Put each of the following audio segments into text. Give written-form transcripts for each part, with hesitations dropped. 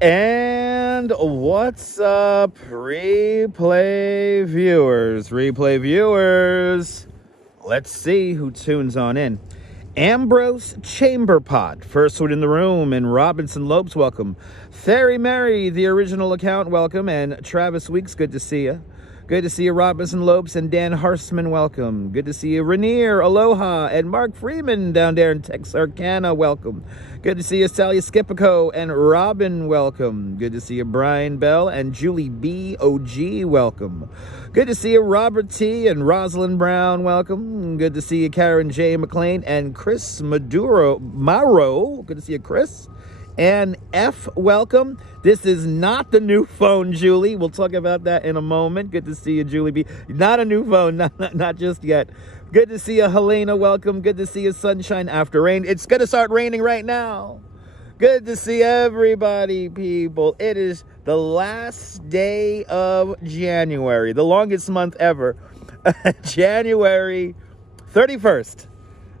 And what's up, replay viewers? Let's see who tunes on in. Ambrose Chamberpot, first one in the room, and Robinson Lopes, welcome. Fairy Mary, the original account, welcome. And Travis Weeks, good to see you. Good to see you, Robinson Lopes, and Dan Harsman, welcome. Good to see you, Rainier, aloha, and Mark Freeman down there in Texarkana, welcome. Good to see you, Sally Skipico and Robin, welcome. Good to see you, Brian Bell and Julie B. OG, welcome. Good to see you, Robert T. and Rosalind Brown, welcome. Good to see you, Karen J. McLean and Chris Mauro. Good to see you, Chris. And F, welcome. This is not the new phone, Julie. We'll talk about that in a moment. Good to see you, Julie B. Not a new phone, not just yet. Good to see you, Helena, welcome. Good to see you, Sunshine After Rain. It's going to start raining right now. Good to see everybody, people. It is the last day of January, the longest month ever. January 31st.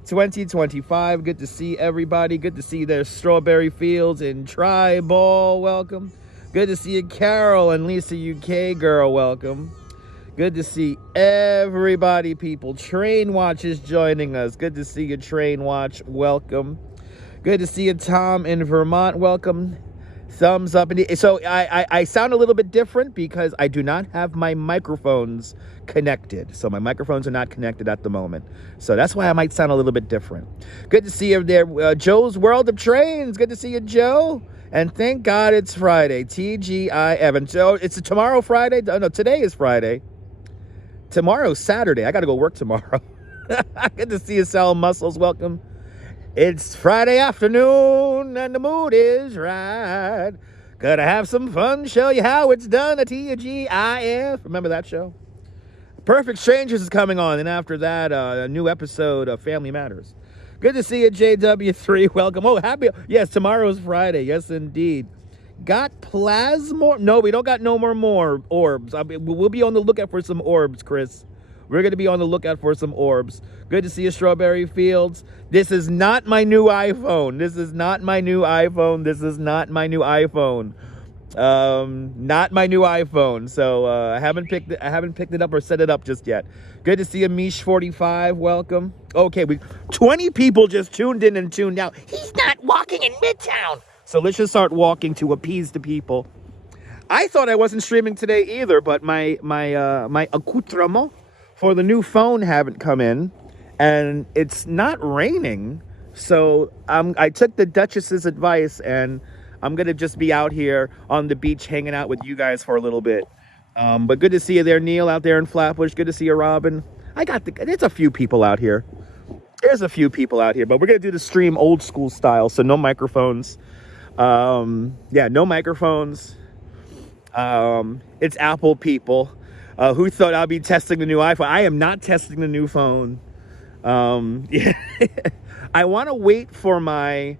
2025. Good to see everybody. Good to see their Strawberry Fields and Tri-Ball. Welcome. Good to see you, Carol and Lisa UK girl. Welcome. Good to see everybody, people. Train Watch is joining us. Good to see you, Train Watch. Welcome. Good to see you, Tom in Vermont. Welcome. Thumbs up. So I sound a little bit different because I do not have my microphones connected. So my microphones are not connected at the moment. So that's why I might sound a little bit different. Good to see you there. Joe's World of Trains. Good to see you, Joe. And thank God it's Friday. TGI Evan. So it's tomorrow Friday? No, today is Friday. Tomorrow's Saturday. I got to go work tomorrow. Good to see you, Sal Muscles. Welcome. It's Friday afternoon and the mood is right. Gotta have some fun, show you how it's done. A TGIF. Remember that show? Perfect Strangers is coming on, and after that, a new episode of Family Matters. Good to see you, JW3. Welcome. Oh, happy. Yes, tomorrow's Friday. Yes, indeed. Got plasma? No, we don't got no more orbs. We'll be on the lookout for some orbs, Chris. We're going to be on the lookout for some orbs. Good to see you, Strawberry Fields. This is not my new iPhone. This is not my new iPhone. This is not my new iPhone. Not my new iPhone. So I haven't picked it up or set it up just yet. Good to see you, Mish45. Welcome. Okay, 20 people just tuned in and tuned out. He's not walking in Midtown. So let's just start walking to appease the people. I thought I wasn't streaming today either, but my accoutrement for the new phone haven't come in, and it's not raining. So I took the Duchess's advice, and I'm gonna just be out here on the beach hanging out with you guys for a little bit. But good to see you there, Neil, out there in Flatbush. Good to see you, Robin. There's a few people out here. There's a few people out here, but we're gonna do the stream old school style, so no microphones. Yeah, no microphones. It's Apple people. Who thought I'd be testing the new iPhone? I am not testing the new phone. Yeah. I want to wait for my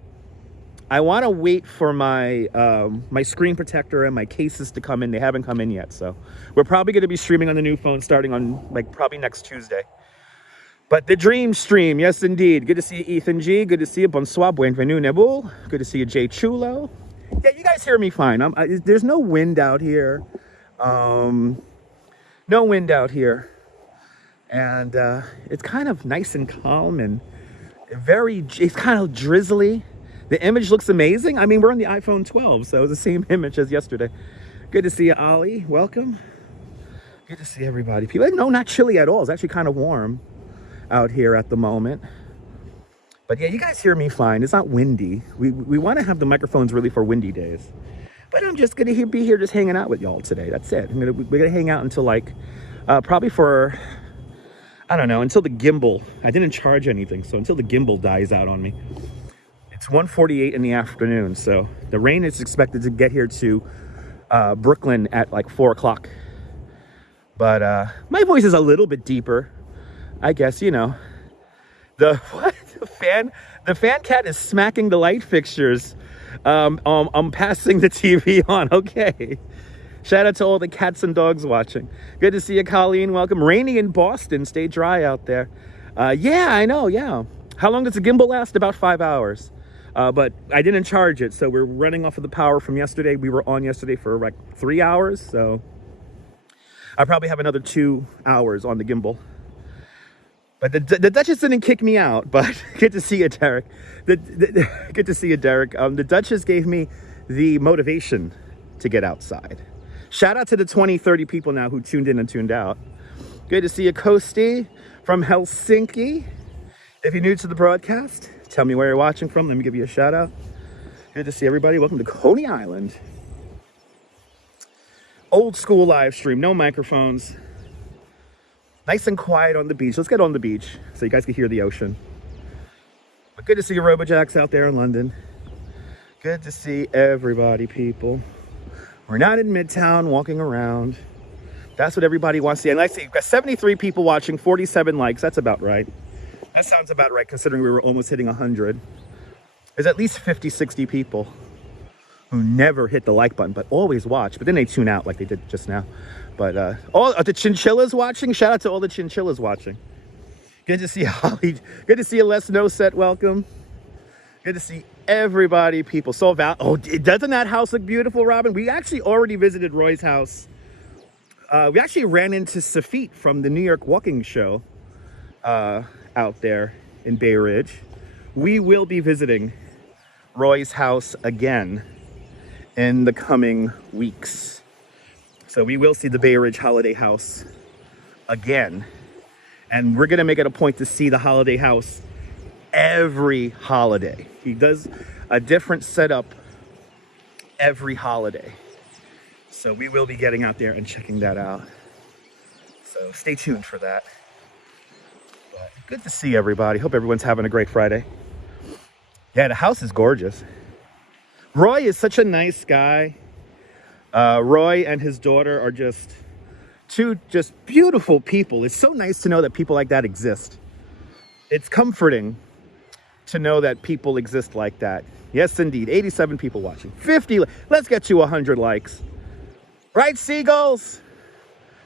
my screen protector and my cases to come in. They haven't come in yet, so we're probably going to be streaming on the new phone starting on probably next Tuesday. But the dream stream, yes indeed. Good to see you, Ethan G. Good to see you, bonsoir, bienvenue, Nebul. Good to see you, Jay Chulo. Yeah, you guys hear me fine. There's no wind out here. No wind out here, and it's kind of nice and calm and it's kind of drizzly. The image looks amazing. I mean, we're on the iPhone 12, so it's the same image as yesterday. Good to see you, Ollie. Welcome. Good to see everybody. People, no, not chilly at all. It's actually kind of warm out here at the moment. But yeah, you guys hear me fine. It's not windy. We want to have the microphones really for windy days. But I'm just going to be here just hanging out with y'all today. That's it. We're going to hang out until probably for, I don't know, until the Gimbal. I didn't charge anything, so until the Gimbal dies out on me. It's 1:48 in the afternoon, so the rain is expected to get here to Brooklyn at 4 o'clock. But my voice is a little bit deeper, I guess, you know. The fan cat is smacking the light fixtures. I'm passing the TV on. Okay. Shout out to all the cats and dogs watching. Good to see you, Colleen. Welcome. Rainy in Boston. Stay dry out there. Yeah, I know. Yeah. How long does the gimbal last? About 5 hours. But I didn't charge it, so we're running off of the power from yesterday. We were on yesterday for like 3 hours, so I probably have another 2 hours on the gimbal. But the Duchess didn't kick me out, but good to see you, Derek. Good to see you, Derek. The Duchess gave me the motivation to get outside. Shout out to the 20, 30 people now who tuned in and tuned out. Good to see you, Kosti from Helsinki. If you're new to the broadcast, tell me where you're watching from. Let me give you a shout out. Good to see everybody. Welcome to Coney Island. Old school live stream, no microphones. Nice and quiet on the beach. Let's get on the beach so you guys can hear the ocean. But good to see you, Robojacks, out there in London. Good to see everybody, people. We're not in Midtown walking around. That's what everybody wants to see. And I see you've got 73 people watching, 47 likes. That's about right. That sounds about right considering we were almost hitting 100. There's at least 50, 60 people who never hit the like button, but always watch. But then they tune out like they did just now. But all the chinchillas watching. Shout out to all the chinchillas watching. Good to see Holly. Good to see you, Les No Set. Welcome. Good to see everybody, people. So doesn't that house look beautiful, Robin? We actually already visited Roy's house. We actually ran into Safit from the New York Walking Show out there in Bay Ridge. We will be visiting Roy's house again in the coming weeks. So we will see the Bay Ridge Holiday House again. And we're going to make it a point to see the Holiday House every holiday. He does a different setup every holiday. So we will be getting out there and checking that out. So stay tuned for that. But good to see everybody. Hope everyone's having a great Friday. Yeah, the house is gorgeous. Roy is such a nice guy. Roy and his daughter are just two beautiful people. It's so nice to know that people like that exist. It's comforting to know that people exist like that. Yes, indeed. 87 people watching. 50. Let's get you 100 likes. Right, seagulls?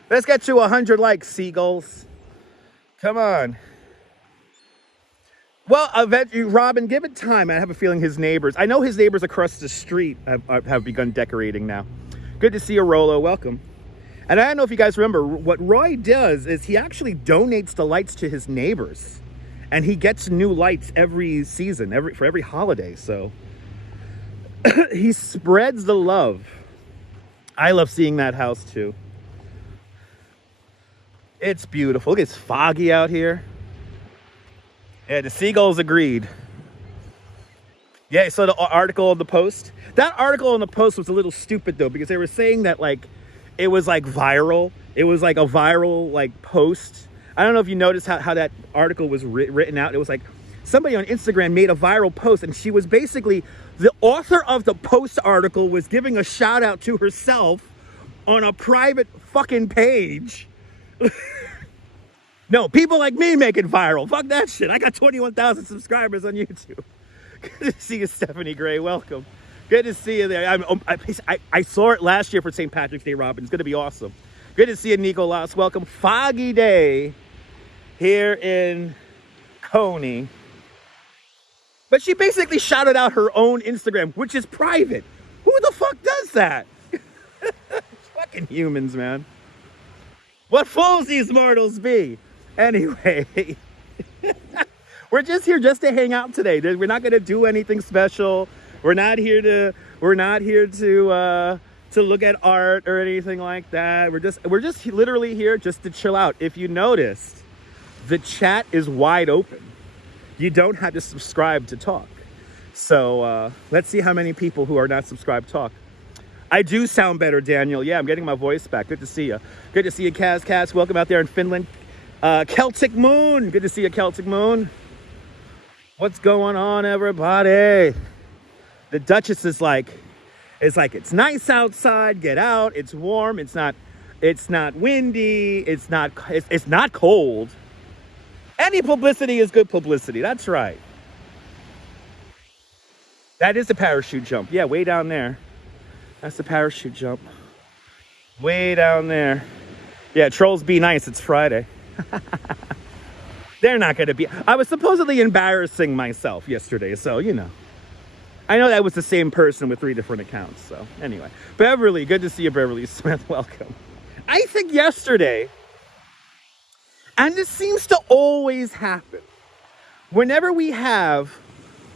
Let's get you 100 likes, seagulls. Come on. Well, Robin, give it time. I have a feeling his neighbors, I know his neighbors across the street have begun decorating now. Good to see you, Rolo. Welcome. And I don't know if you guys remember, what Roy does is he actually donates the lights to his neighbors. And he gets new lights every season, for every holiday. So he spreads the love. I love seeing that house too. It's beautiful. Look, it's foggy out here. Yeah, the seagulls agreed. Yeah, so the article on the Post. That article on the Post was a little stupid though, because they were saying that like it was like viral. It was like a viral like post. I don't know if you noticed how that article was written out. It was like somebody on Instagram made a viral post, and she was basically, the author of the Post article was giving a shout out to herself on a private fucking page. No, people like me make it viral. Fuck that shit. I got 21,000 subscribers on YouTube. Good to see you, Stephanie Gray. Welcome. Good to see you there. I saw it last year for St. Patrick's Day, Robin. It's going to be awesome. Good to see you, Nicolas. Welcome. Foggy day here in Coney. But she basically shouted out her own Instagram, which is private. Who the fuck does that? Fucking humans, man. What fools these mortals be. Anyway, we're just here just to hang out today. We're not going to do anything special. We're not here to look at art or anything like that. We're just literally here just to chill out. If you noticed, the chat is wide open. You don't have to subscribe to talk. So let's see how many people who are not subscribed talk. I do sound better, Daniel. Yeah, I'm getting my voice back. Good to see you. Good to see you, Kaz Cats. Welcome out there in Finland. Celtic Moon. Good to see you, Celtic Moon. What's going on, everybody? The Duchess is like, it's nice outside. Get out. It's warm. It's not windy. It's not cold. Any publicity is good publicity. That's right. That is the parachute jump. Yeah, way down there. That's the parachute jump. Way down there. Yeah, trolls be nice. It's Friday. They're not going to be. I was supposedly embarrassing myself yesterday, so, you know. I know that was the same person with 3 different accounts. So anyway, Beverly, good to see you, Beverly Smith. Welcome. I think yesterday, and this seems to always happen, whenever we have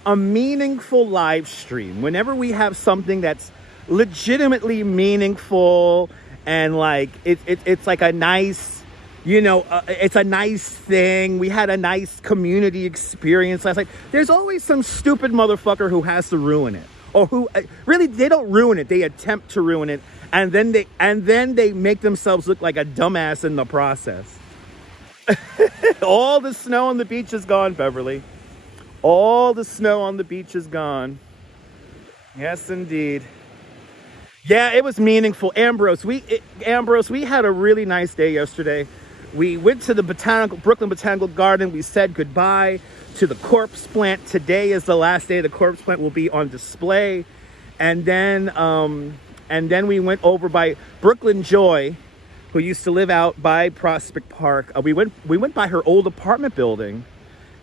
a meaningful live stream, whenever we have something that's legitimately meaningful and like it's like a nice, you know, it's a nice thing. We had a nice community experience last night. There's always some stupid motherfucker who has to ruin it, or who really, they don't ruin it. They attempt to ruin it, and then they make themselves look like a dumbass in the process. All the snow on the beach is gone, Beverly. All the snow on the beach is gone. Yes, indeed. Yeah, it was meaningful. Ambrose, we had a really nice day yesterday. We went to the Brooklyn Botanical Garden. We said goodbye to the corpse plant. Today is the last day the corpse plant will be on display. And then we went over by Brooklyn Joy, who used to live out by Prospect Park. We went by her old apartment building,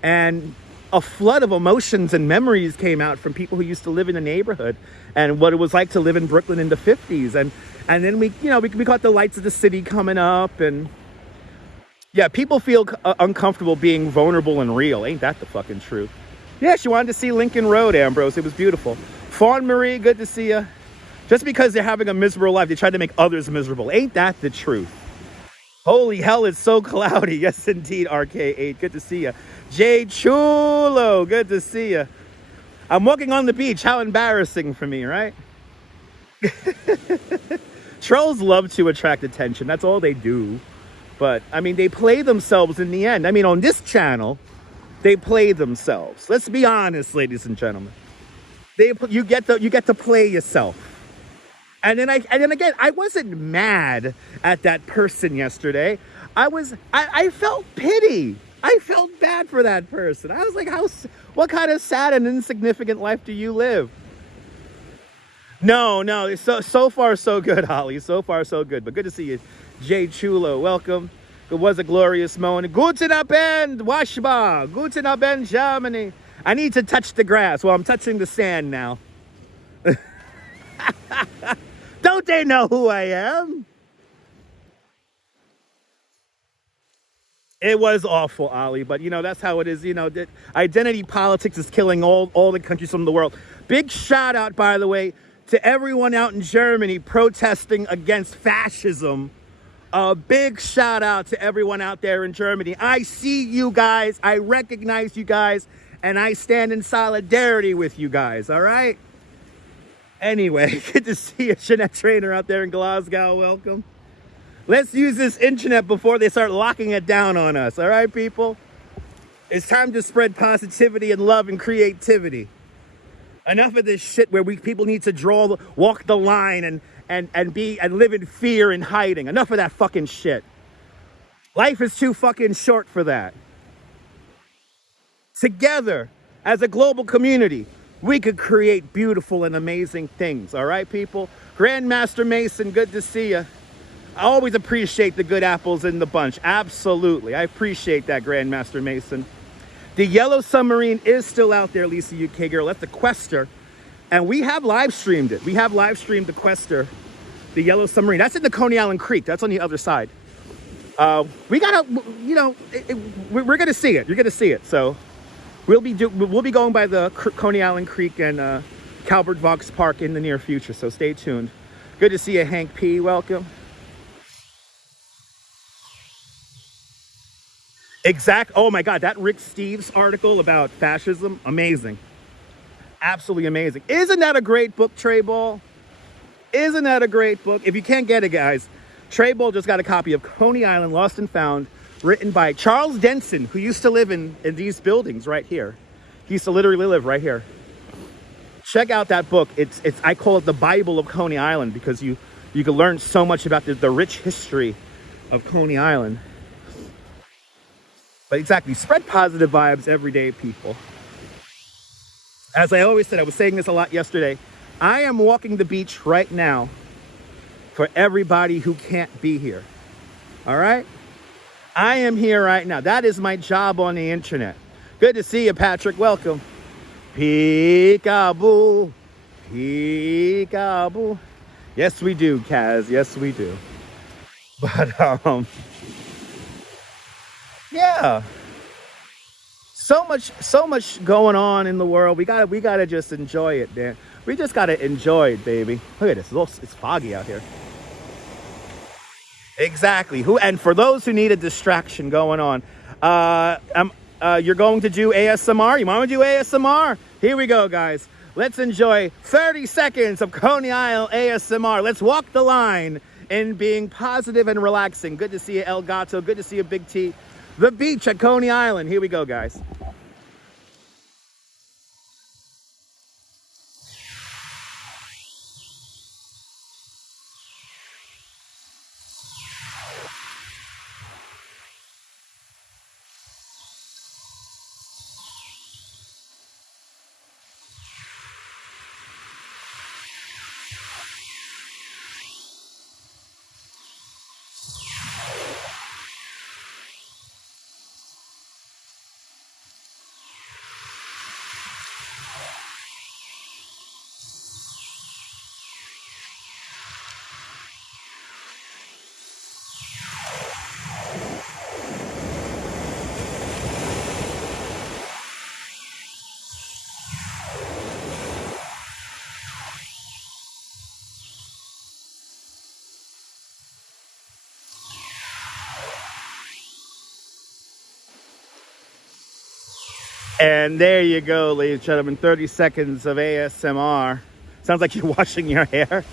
and a flood of emotions and memories came out from people who used to live in the neighborhood and what it was like to live in Brooklyn in the 50s. And then we caught the lights of the city coming up, and yeah, people feel uncomfortable being vulnerable and real. Ain't that the fucking truth? Yeah, she wanted to see Lincoln Road, Ambrose. It was beautiful. Fawn Marie, good to see you. Just because they're having a miserable life, they try to make others miserable. Ain't that the truth? Holy hell, it's so cloudy. Yes, indeed, RK8. Good to see you. Jay Chulo, good to see you. I'm walking on the beach. How embarrassing for me, right? Trolls love to attract attention. That's all they do. But, I mean, they play themselves in the end. I mean, on this channel, they play themselves. Let's be honest, ladies and gentlemen. You get to play yourself. And then again, I wasn't mad at that person yesterday. I felt pity. I felt bad for that person. I was like, what kind of sad and insignificant life do you live? No, so far so good, Holly. So far so good. But good to see you. Jay Chulo, welcome. It was a glorious moment. Guten Abend, Washba. Guten Abend, Germany. I need to touch the grass. Well, I'm touching the sand now. Don't they know who I am? It was awful, Ollie, but, you know, that's how it is. You know, identity politics is killing all the countries from the world. Big shout out, by the way, to everyone out in Germany protesting against fascism. A big shout out to everyone out there in Germany. I see you guys. I recognize you guys. And I stand in solidarity with you guys, all right? Anyway, good to see you, Jeanette Trainer out there in Glasgow. Welcome. Let's use this internet before they start locking it down on us. All right, people? It's time to spread positivity and love and creativity. Enough of this shit where people need to walk the line and live in fear and hiding. Enough of that fucking shit. Life is too fucking short for that. Together, as a global community, we could create beautiful and amazing things. All right, people? Grandmaster Mason, good to see you. I always appreciate the good apples in the bunch. Absolutely. I appreciate that, Grandmaster Mason. The Yellow Submarine is still out there, Lisa UK girl. That's the Quester. And we have live streamed it. We have live streamed the Quester, the Yellow Submarine. That's in the Coney Island Creek. That's on the other side. We gotta, you know, we're gonna see it. You're gonna see it. So we'll be going by the Coney Island Creek and Calvert Vaux Park in the near future. So stay tuned. Good to see you, Hank P. Welcome. Oh my God, that Rick Steves article about fascism, amazing. Absolutely amazing. Isn't that a great book, Trey Ball? Isn't that a great book? If you can't get it, guys, Trey Ball just got a copy of Coney Island, Lost and Found, written by Charles Denson, who used to live in these buildings right here. He used to literally live right here. Check out that book. I call it the Bible of Coney Island, because you can learn so much about the rich history of Coney Island. But exactly, spread positive vibes every day, people. As I always said, I was saying this a lot yesterday, I am walking the beach right now for everybody who can't be here. All right? I am here right now. That is my job on the internet. Good to see you, Patrick. Welcome. Peekaboo. Peekaboo. Yes, we do, Kaz. Yes, we do. But, yeah. So much going on in the world. We gotta just enjoy it, Dan. We just gotta enjoy it, baby. Look at this. It's foggy out here. Exactly. And for those who need a distraction going on, you're going to do ASMR? You want to do ASMR? Here we go, guys. Let's enjoy 30 seconds of Coney Island ASMR. Let's walk the line in being positive and relaxing. Good to see you, El Gato. Good to see you, Big T. The beach at Coney Island. Here we go, guys. And there you go, ladies and gentlemen, 30 seconds of ASMR. Sounds like you're washing your hair.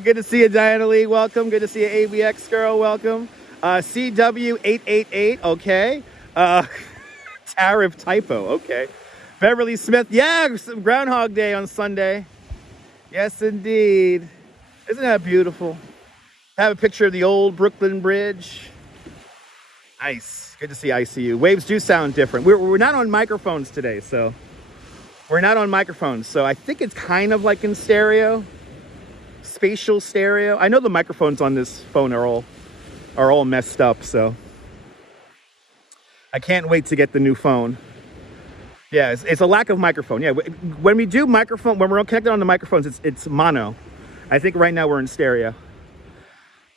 Good to see you, Diana Lee. Welcome. Good to see you, ABX girl. Welcome. CW888. Okay. Tariff typo. Okay. Beverly Smith. Yeah, Groundhog Day on Sunday. Yes, indeed. Isn't that beautiful? Have a picture of the old Brooklyn Bridge. Nice. Good to see ICU. Waves do sound different. We're not on microphones today, so we're not on microphones. So I think it's kind of like in stereo, spatial stereo. I know the microphones on this phone are all messed up, so I can't wait to get the new phone. Yeah, it's a lack of microphone. Yeah, when we do microphone, when we're connected on the microphones, it's mono. I think right now we're in stereo.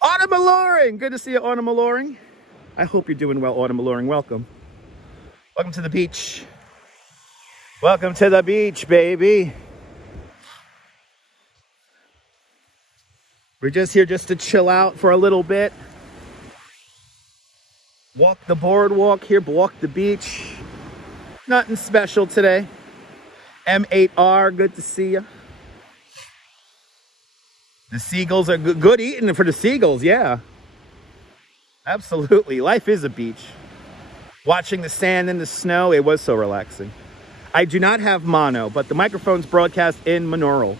Autumn Alluring. Good to see you, Autumn Alluring. I hope you're doing well, Autumn Alluring. Welcome. Welcome to the beach. Welcome to the beach, baby. We're just here just to chill out for a little bit. Walk the boardwalk here, walk the beach. Nothing special today. M8R, good to see you. The seagulls are good eating for the seagulls, yeah. Absolutely. Life is a beach. Watching the sand and the snow, it was so relaxing. I do not have mono, but the microphones broadcast in monaural.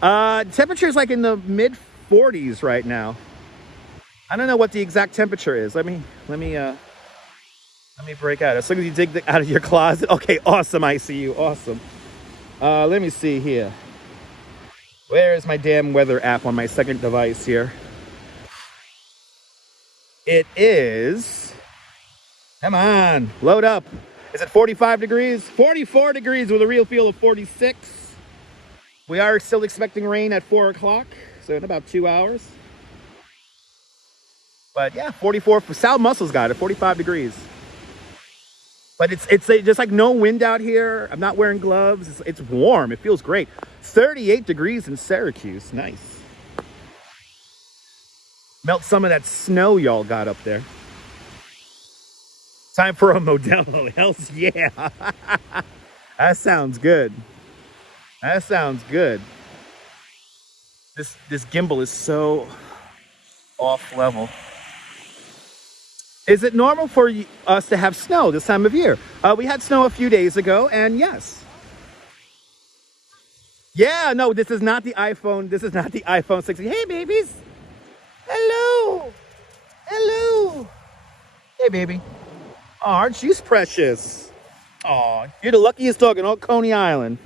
Temperature is like in the mid 40s right now. I don't know what the exact temperature is. Let me break out. As soon as you dig out of your closet. Okay, awesome, ICU, awesome. Let me see here. Where is my damn weather app on my second device here? It is, come on, load up. Is it 45 degrees? 44 degrees with a real feel of 46. We are still expecting rain at 4 o'clock, so in about 2 hours. But yeah, 44, Sal Muscle's got it, 45 degrees. But it's just like no wind out here. I'm not wearing gloves. It's warm, it feels great. 38 degrees in Syracuse, nice. Melt some of that snow y'all got up there. Time for a Modelo. Hells yeah. That sounds good. That sounds good. This gimbal is so off level. Is it normal for us to have snow this time of year? We had snow a few days ago, and yes. Yeah, no, this is not the iPhone. This is not the iPhone 16. Hey, babies. Hello. Hello. Hey, baby. Oh, aren't you precious? Oh, you're the luckiest dog in all Coney Island.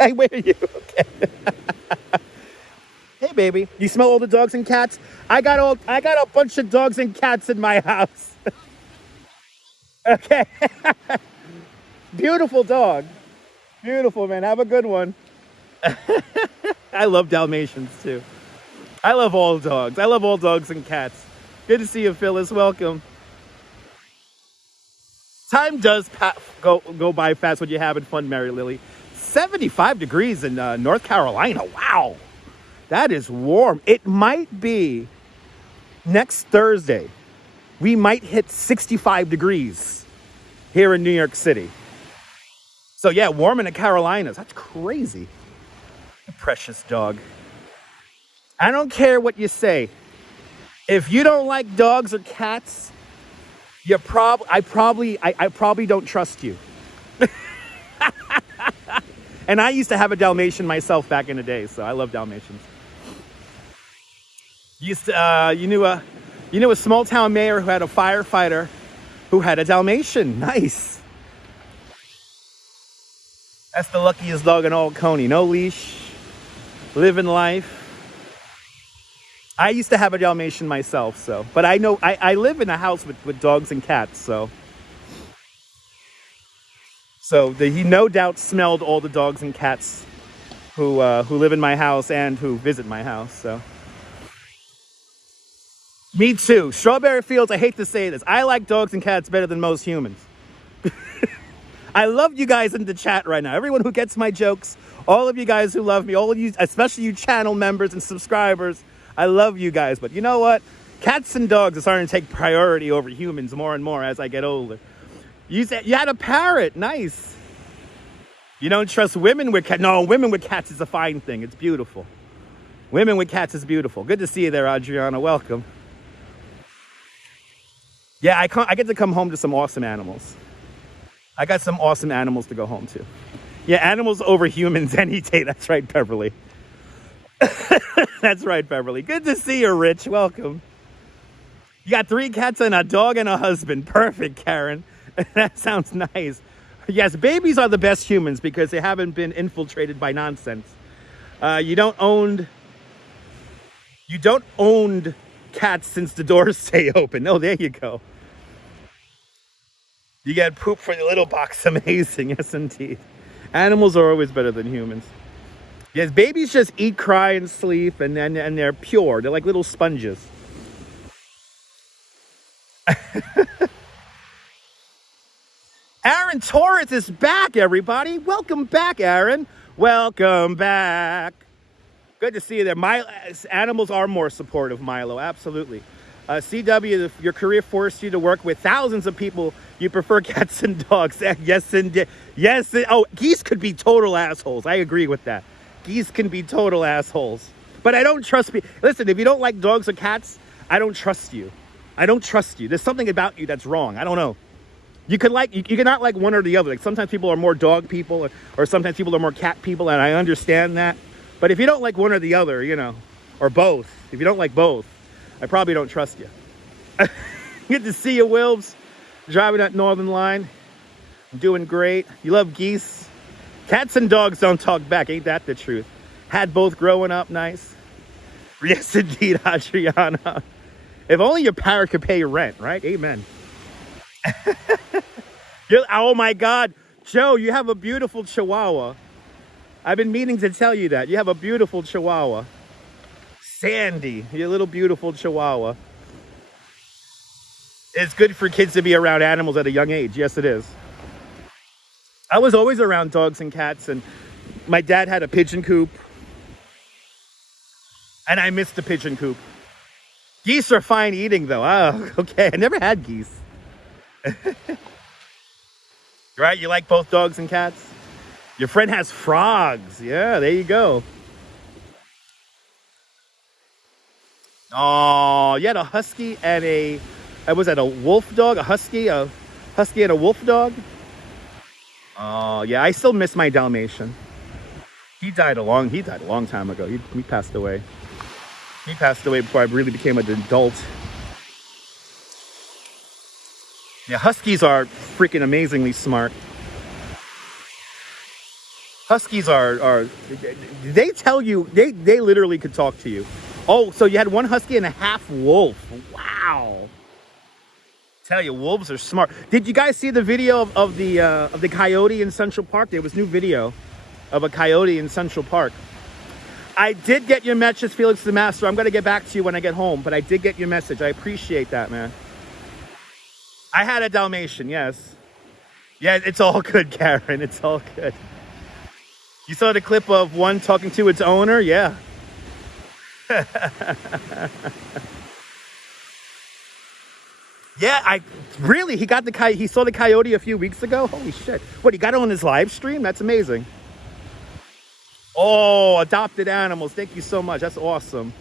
Hey, where are you? Okay. Hey, baby. You smell all the dogs and cats? I got a bunch of dogs and cats in my house. Okay. Beautiful dog. Beautiful, man. Have a good one. I love Dalmatians, too. I love all dogs. I love all dogs and cats. Good to see you, Phyllis. Welcome. Time does go by fast when you're having fun, Mary Lily. 75 degrees in North Carolina. Wow. That is warm. It might be next Thursday. We might hit 65 degrees here in New York City. So yeah, warm in the Carolinas. That's crazy. Precious dog. I don't care what you say. If you don't like dogs or cats, I probably don't trust you. And I used to have a Dalmatian myself back in the day, so I love Dalmatians. You knew a small town mayor who had a firefighter who had a Dalmatian. Nice. That's the luckiest dog in all Coney. No leash, living life. I used to have a Dalmatian myself, but I know I live in a house with dogs and cats, so he no doubt smelled all the dogs and cats who live in my house and who visit my house. So me too. Strawberry Fields. I hate to say this, I like dogs and cats better than most humans. I love you guys in the chat right now. Everyone who gets my jokes, all of you guys who love me, all of you, especially you channel members and subscribers. I love you guys, but you know what? Cats and dogs are starting to take priority over humans more and more as I get older. You said you had a parrot. Nice. You don't trust women with cats. No, women with cats is a fine thing. It's beautiful. Women with cats is beautiful. Good to see you there, Adriana. Welcome. Yeah, I get to come home to some awesome animals. I got some awesome animals to go home to. Yeah, animals over humans any day. That's right, Beverly. That's right, Beverly. Good to see you, Rich. Welcome. You got 3 cats and a dog and a husband. Perfect, Karen. That sounds nice. Yes, babies are the best humans because they haven't been infiltrated by nonsense. You don't own cats since the doors stay open. Oh, there you go. You get poop for the little box. Amazing. Yes, indeed. Animals are always better than humans. Yes, babies just eat, cry, and sleep, and they're pure. They're like little sponges. Aaron Torres is back, everybody. Welcome back, Aaron. Welcome back. Good to see you there. Animals are more supportive, Milo. Absolutely. CW, your career forced you to work with thousands of people. You prefer cats and dogs. Yes, indeed. Yes. Oh, geese could be total assholes. I agree with that. Geese can be total assholes. But I don't trust me. Listen, if you don't like dogs or cats, I don't trust you. I don't trust you. There's something about you that's wrong. I don't know. You cannot like one or the other. Like sometimes people are more dog people or sometimes people are more cat people, and I understand that. But if you don't like one or the other, or both, if you don't like both, I probably don't trust you. Good to see you, Wilbs. Driving that Northern Line. I'm doing great. You love geese. Cats and dogs don't talk back. Ain't that the truth? Had both growing up. Nice. Yes, indeed, Adriana. If only your parrot could pay your rent, right? Amen. Oh, my God. Joe, you have a beautiful Chihuahua. I've been meaning to tell you that. You have a beautiful Chihuahua. Sandy, your little beautiful Chihuahua. It's good for kids to be around animals at a young age. Yes, it is. I was always around dogs and cats, and my dad had a pigeon coop. And I missed the pigeon coop. Geese are fine eating, though. Oh, okay. I never had geese. Right? You like both dogs and cats? Your friend has frogs. Yeah, there you go. Oh, you had a husky and was that a wolf dog? A husky and a wolf dog? Oh, yeah, I still miss my Dalmatian. He died a long time ago. He passed away. He passed away before I really became an adult. Yeah, huskies are freaking amazingly smart. Huskies are they tell you, they literally could talk to you. Oh, so you had one husky and a half wolf. Wow. Tell you, wolves are smart. Did you guys see the video of the coyote in Central Park? There was new video of a coyote in Central Park. I did get your message, Felix the Master. I'm going to get back to you when I get home, but I did get your message. I appreciate that, man. I had a Dalmatian, yes. Yeah, it's all good, Karen. It's all good. You saw the clip of one talking to its owner? Yeah. Yeah, he saw the coyote a few weeks ago. Holy shit. What, he got it on his live stream? That's amazing. Oh, adopted animals. Thank you so much. That's awesome.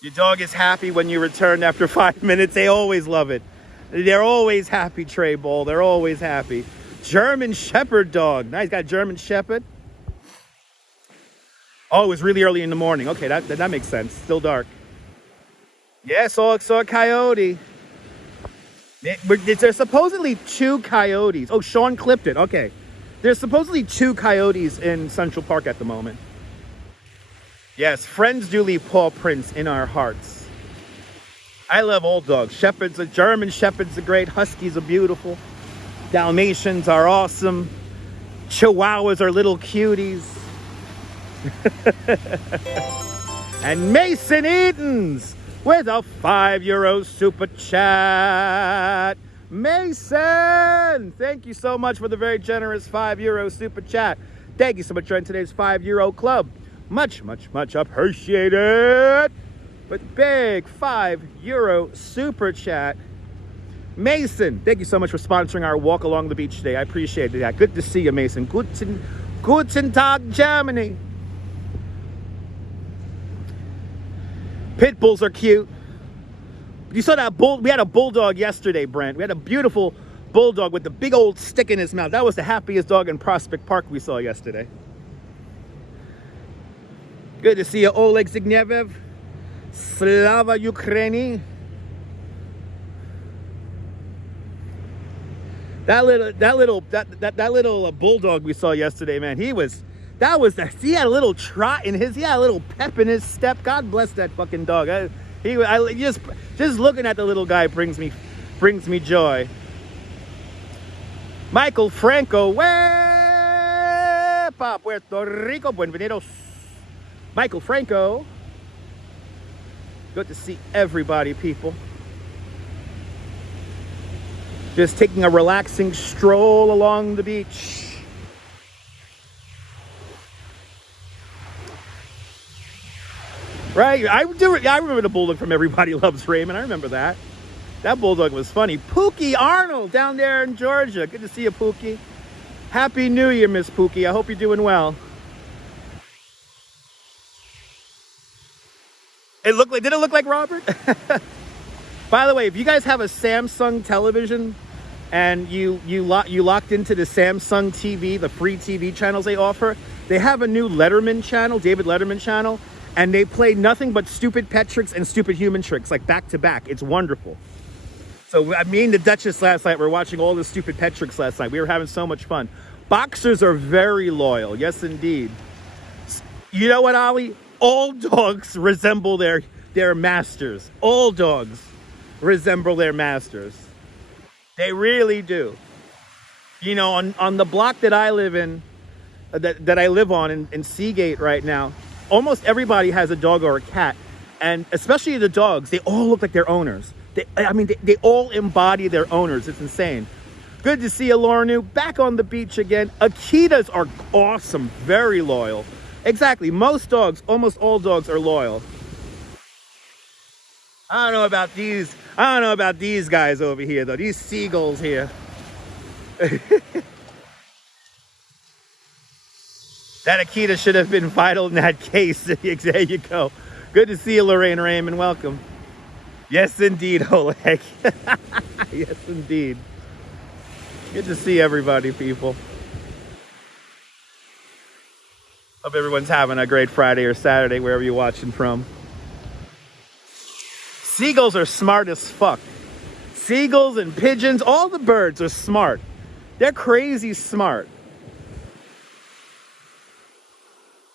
Your dog is happy when you return after 5 minutes. They always love it. They're always happy, Trey Ball. They're always happy. German Shepherd dog. Nice. Got German Shepherd. Oh, it was really early in the morning. Okay, that makes sense. Still dark. Yeah, saw a coyote. There's supposedly 2 coyotes. Oh, Sean clipped it. Okay. There's supposedly 2 coyotes in Central Park at the moment. Yes, friends do leave paw prints in our hearts. I love all dogs. Shepherds, German Shepherds are great. Huskies are beautiful. Dalmatians are awesome. Chihuahuas are little cuties. And Mason Edens with a €5 super chat. Mason, thank you so much for the very generous €5 super chat. Thank you so much for joining today's €5 club. Much, much, much appreciated. But big €5 super chat. Mason, thank you so much for sponsoring our walk along the beach today. I appreciate that. Good to see you, Mason. Guten Tag, Germany. Pit bulls are cute. You saw that bull? We had a bulldog yesterday, Brent. We had a beautiful bulldog with the big old stick in his mouth. That was the happiest dog in Prospect Park we saw yesterday. Good to see you, Oleg Zygnev. Slava Ukraini. That little bulldog we saw yesterday, man. He had a little trot in his, he had a little pep in his step. God bless that fucking dog. Just looking at the little guy brings me joy. Michael Franco, Wepa, Puerto Rico, buenvenidos. Michael Franco. Good to see everybody, people. Just taking a relaxing stroll along the beach. Right? I remember the bulldog from Everybody Loves Raymond. I remember that. That bulldog was funny. Pookie Arnold down there in Georgia. Good to see you, Pookie. Happy New Year, Miss Pookie. I hope you're doing well. Did it look like Robert? By the way, if you guys have a Samsung television and you locked into the Samsung TV, the free TV channels they offer, they have a new Letterman channel, David Letterman channel, and they play nothing but stupid pet tricks and stupid human tricks, like back to back. It's wonderful. So me and the Duchess last night were watching all the stupid pet tricks last night. We were having so much fun. Boxers are very loyal. Yes, indeed. You know what, Ollie? All dogs resemble their masters. All dogs resemble their masters. They really do. You know, on the block that I live in, that I live on in Seagate right now, almost everybody has a dog or a cat. And especially the dogs, they all look like their owners. They all embody their owners. It's insane. Good to see you, Lornu. Back on the beach again. Akitas are awesome. Very loyal. Exactly. Most dogs, almost all dogs are loyal. I don't know about these guys over here, though. These seagulls here. That Akita should have been vital in that case. There you go. Good to see you, Lorraine Raymond. Welcome. Yes, indeed, Oleg. Yes, indeed. Good to see everybody, people. Hope everyone's having a great Friday or Saturday, wherever you're watching from. Seagulls are smart as fuck. Seagulls and pigeons, all the birds are smart. They're crazy smart.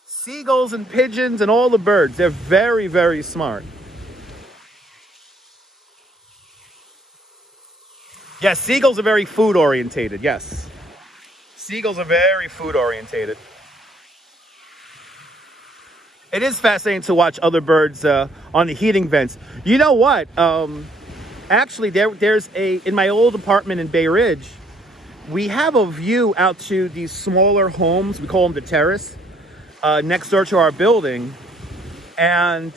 Seagulls and pigeons and all the birds, they're very, very smart. Yeah, seagulls are very food orientated. Yes. Seagulls are very food orientated. It is fascinating to watch other birds on the heating vents. You know what? Actually, there's in my old apartment in Bay Ridge, we have a view out to these smaller homes. We call them the terrace, next door to our building. And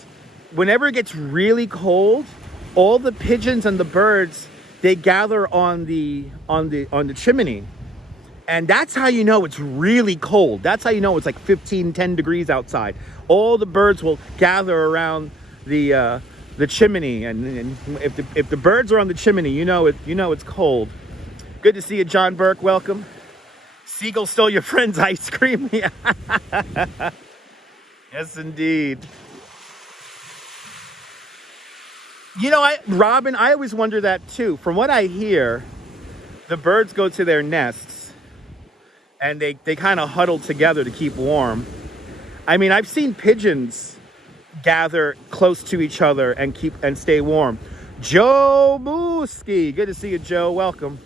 whenever it gets really cold, all the pigeons and the birds, they gather on the chimney. And that's how you know it's really cold. That's how you know it's like 10 degrees outside. All the birds will gather around the chimney, and if the birds are on the chimney, you know it's cold. Good to see you, John Burke. Welcome. Seagull stole your friend's ice cream. Yeah. Yes, indeed. You know, Robin, I always wonder that too. From what I hear, the birds go to their nests and they kind of huddle together to keep warm. I mean, I've seen pigeons gather close to each other and stay warm. Joe Mooski, good to see you, Joe. Welcome.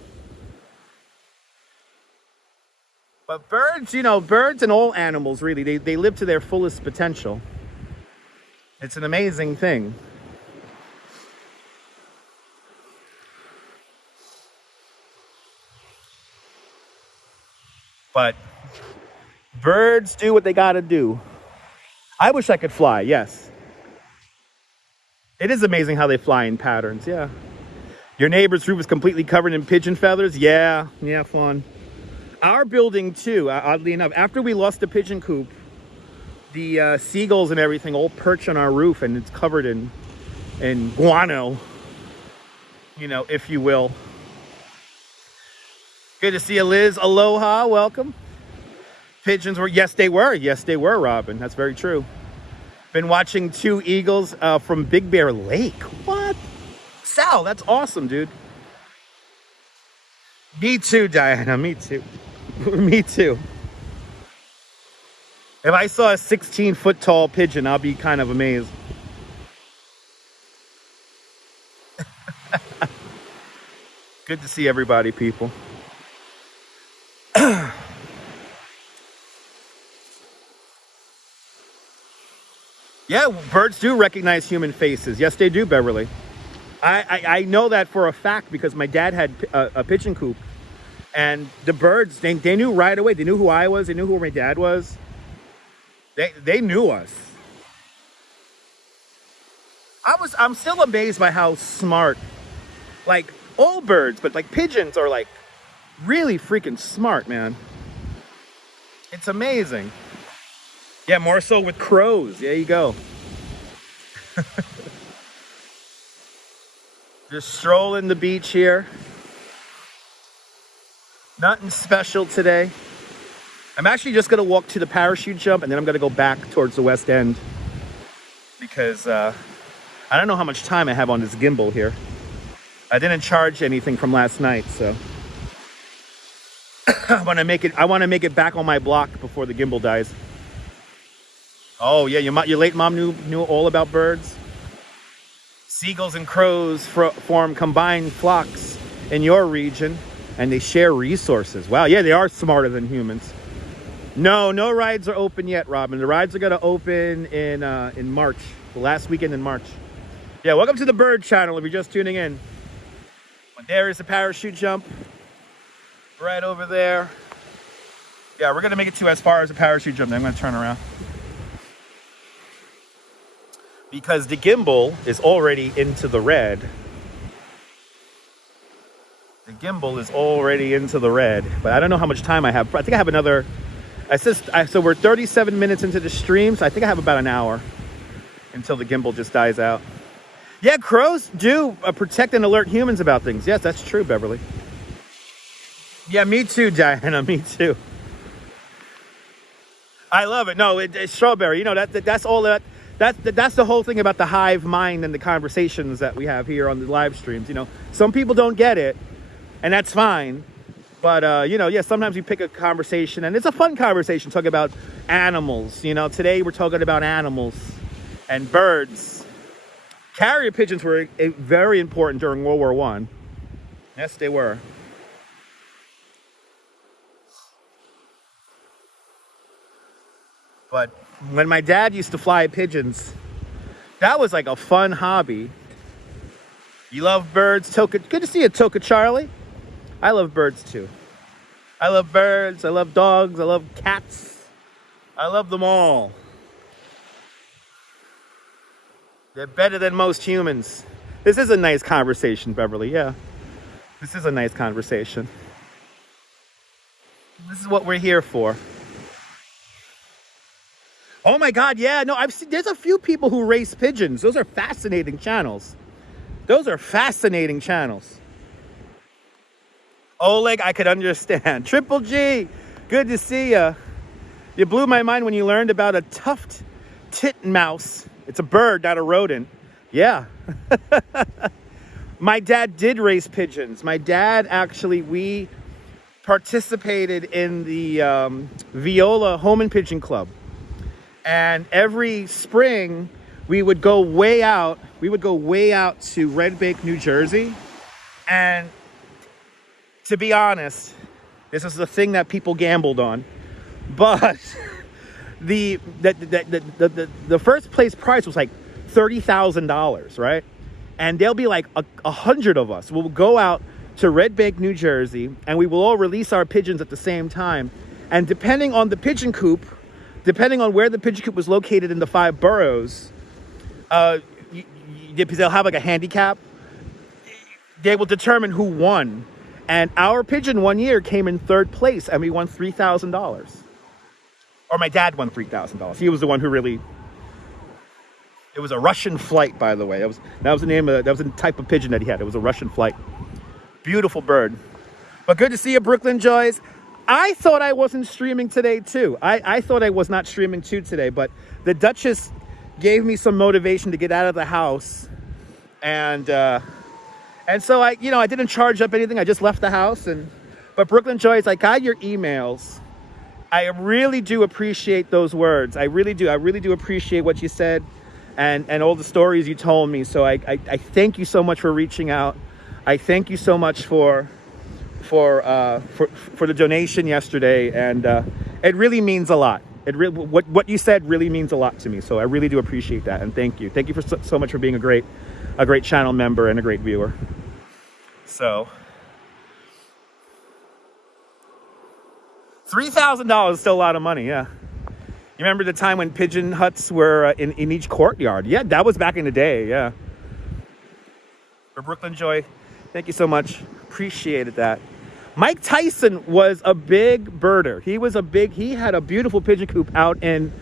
But birds, you know, birds and all animals really, they live to their fullest potential. It's an amazing thing. But birds do what they gotta do. I wish I could fly, yes. It is amazing how they fly in patterns, yeah. Your neighbor's roof is completely covered in pigeon feathers? Yeah, fun. Our building too, oddly enough, after we lost the pigeon coop, the seagulls and everything all perch on our roof, and it's covered in guano, you know, if you will. Good to see you, Liz. Aloha, welcome. Pigeons were, yes, they were, Robin. That's very true. Been watching 2 eagles from Big Bear Lake. What? Sal, that's awesome, dude. Me too, Diana, me too. Me too. If I saw a 16-foot tall pigeon, I'll be kind of amazed. Good to see everybody, people. Yeah, birds do recognize human faces. Yes, they do, Beverly. I know that for a fact because my dad had a pigeon coop. And the birds, they knew right away. They knew who I was. They knew who my dad was. They knew us. I'm still amazed by how smart, like all birds, but like pigeons are like really freaking smart, man. It's amazing. Yeah, more so with crows. There you go. Just strolling the beach here. Nothing special today. I'm actually just going to walk to the parachute jump, and then I'm going to go back towards the West End because I don't know how much time I have on this gimbal here. I didn't charge anything from last night, so I want to make it back on my block before the gimbal dies. Oh yeah, your late mom knew all about birds. Seagulls and crows form combined flocks in your region, and they share resources. Wow, yeah, they are smarter than humans. No rides are open yet, Robin. The rides are gonna open in March, the last weekend in March. Yeah, welcome to the Bird Channel if you're just tuning in. There is the parachute jump, right over there. Yeah, we're gonna make it to as far as the parachute jump. Then I'm gonna turn around. Because the gimbal is already into the red. The gimbal is already into the red, but I don't know how much time I have. I think I have another, so we're 37 minutes into the stream, so I think I have about an hour until the gimbal just dies out. Yeah, crows do protect and alert humans about things. Yes, that's true, Beverly. Yeah, me too, Diana, me too. I love it. No, it's strawberry. You know, that's all that. That's the whole thing about the hive mind and the conversations that we have here on the live streams. You know, some people don't get it, and that's fine. But, you know, yeah, sometimes you pick a conversation, and it's a fun conversation talking about animals. You know, today we're talking about animals and birds. Carrier pigeons were very important during World War I. Yes, they were. But when my dad used to fly pigeons, that was like a fun hobby. You love birds, Toka. Good to see you, Toka Charlie. I love birds too. I love birds, I love dogs, I love cats. I love them all. They're better than most humans. This is a nice conversation, Beverly, yeah. This is a nice conversation. This is what we're here for. Oh my God, yeah, no, I've seen, there's a few people who race pigeons. Those are fascinating channels. Those are fascinating channels. Oleg, I could understand. Triple G, good to see ya. You blew my mind when you learned about a tuft titmouse. It's a bird, not a rodent. Yeah. My dad did race pigeons. My dad actually, we participated in the Viola Home and Pigeon Club. And every spring, we would go way out. We would go way out to Red Bank, New Jersey. And to be honest, this is the thing that people gambled on. But the first place prize was like $30,000, right? And there'll be like 100 of us. We'll go out to Red Bank, New Jersey, and we will all release our pigeons at the same time. And depending on the pigeon coop, depending on where the pigeon coop was located in the 5 boroughs, they'll have like a handicap. They will determine who won. And our pigeon one year came in 3rd place, and we won $3,000. Or my dad won $3,000. He was the one who really. It was a Russian flight, by the way. That was the name of that was the type of pigeon that he had. It was a Russian flight. Beautiful bird. But good to see you, Brooklyn Joys. I thought I wasn't streaming today too. I thought I was not streaming too today, but the Duchess gave me some motivation to get out of the house, and so I didn't charge up anything. I just left the house, but Brooklyn Joys, I got your emails. I really do appreciate those words. I really do. I really do appreciate what you said, and all the stories you told me. So I thank you so much for reaching out. I thank you so much for the donation yesterday, and it really means a lot. What you said really means a lot to me. So I really do appreciate that, and thank you. Thank you for so much for being a great channel member and a great viewer. So $3,000 is still a lot of money, yeah. You remember the time when pigeon huts were in each courtyard? Yeah, that was back in the day, yeah. For Brooklyn Joy, thank you so much. Appreciated that. Mike Tyson was a big birder. He had a beautiful pigeon coop out in,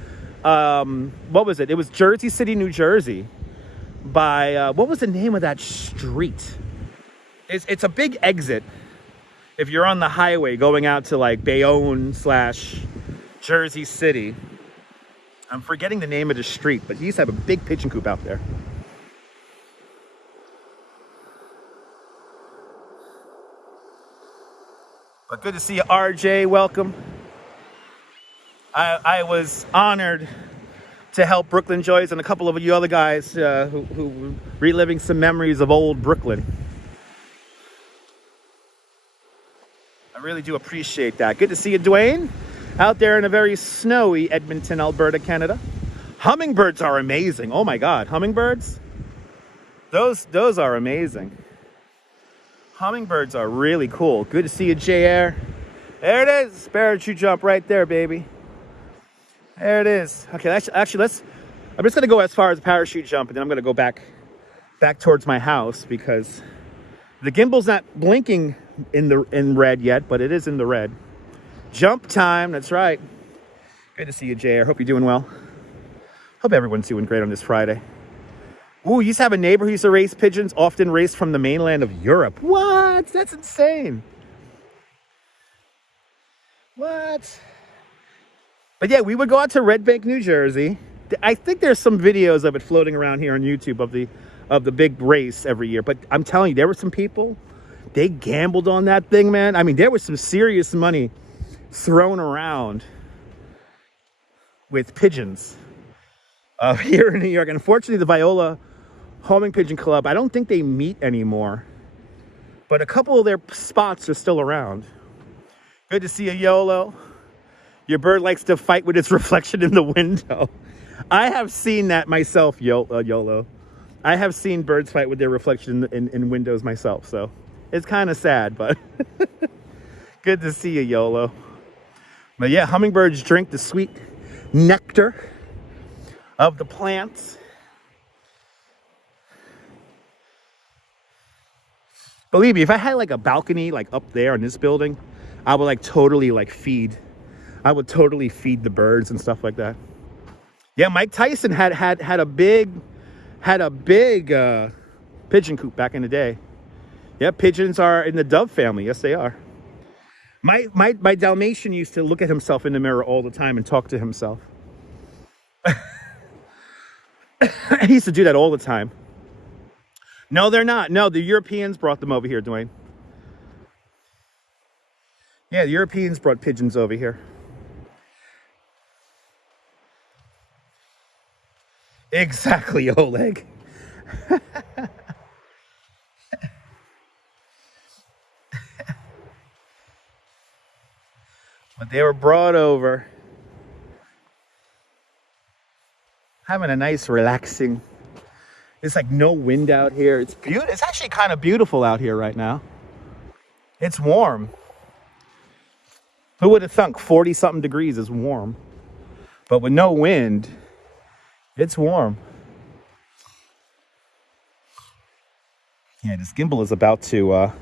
what was it? It was Jersey City, New Jersey. By, what was the name of that street? It's a big exit. If you're on the highway going out to like Bayonne / Jersey City. I'm forgetting the name of the street, but he used to have a big pigeon coop out there. But good to see you, RJ. Welcome. I was honored to help Brooklyn Joys and a couple of you other guys who reliving some memories of old Brooklyn. I really do appreciate that. Good to see you, Dwayne, out there in a very snowy Edmonton, Alberta, Canada. Hummingbirds are amazing. Oh my God, hummingbirds? Those are amazing. Hummingbirds are really cool. Good to see you, JR. There it is. Parachute jump right there, baby. There it is. Okay, actually, I'm just gonna go as far as parachute jump, and then I'm gonna go back towards my house because the gimbal's not blinking in red yet, but it is in the red. Jump time. That's right. Good to see you, JR. Hope you're doing well. Hope everyone's doing great on this Friday. Ooh, you used to have a neighbor who used to raise pigeons, often raced from the mainland of Europe. What? That's insane. What? But yeah, we would go out to Red Bank, New Jersey. I think there's some videos of it floating around here on YouTube of the big race every year. But I'm telling you, there were some people, they gambled on that thing, man. I mean, there was some serious money thrown around with pigeons here in New York. Unfortunately, the Viola Homing Pigeon Club, I don't think they meet anymore. but a couple of their spots are still around. Good to see a YOLO. Your bird likes to fight with its reflection in the window. I have seen that myself, YOLO. I have seen birds fight with their reflection in windows myself, so it's kind of sad, but good to see you, YOLO. But yeah, hummingbirds drink the sweet nectar of the plants. Believe me, if I had like a balcony like up there in this building, I would like totally like feed. I would totally feed the birds and stuff like that. Yeah, Mike Tyson had a big pigeon coop back in the day. Yeah, pigeons are in the dove family. Yes, they are. My Dalmatian used to look at himself in the mirror all the time and talk to himself. He used to do that all the time. No, they're not. No, the Europeans brought them over here, Dwayne. Yeah, the Europeans brought pigeons over here. Exactly, Oleg. But they were brought over, having a nice relaxing. It's like no wind out here. It's beautiful. It's actually kind of beautiful out here right now. It's warm. Who would have thunk 40 something degrees is warm? But with no wind, it's warm. Yeah, this gimbal is about to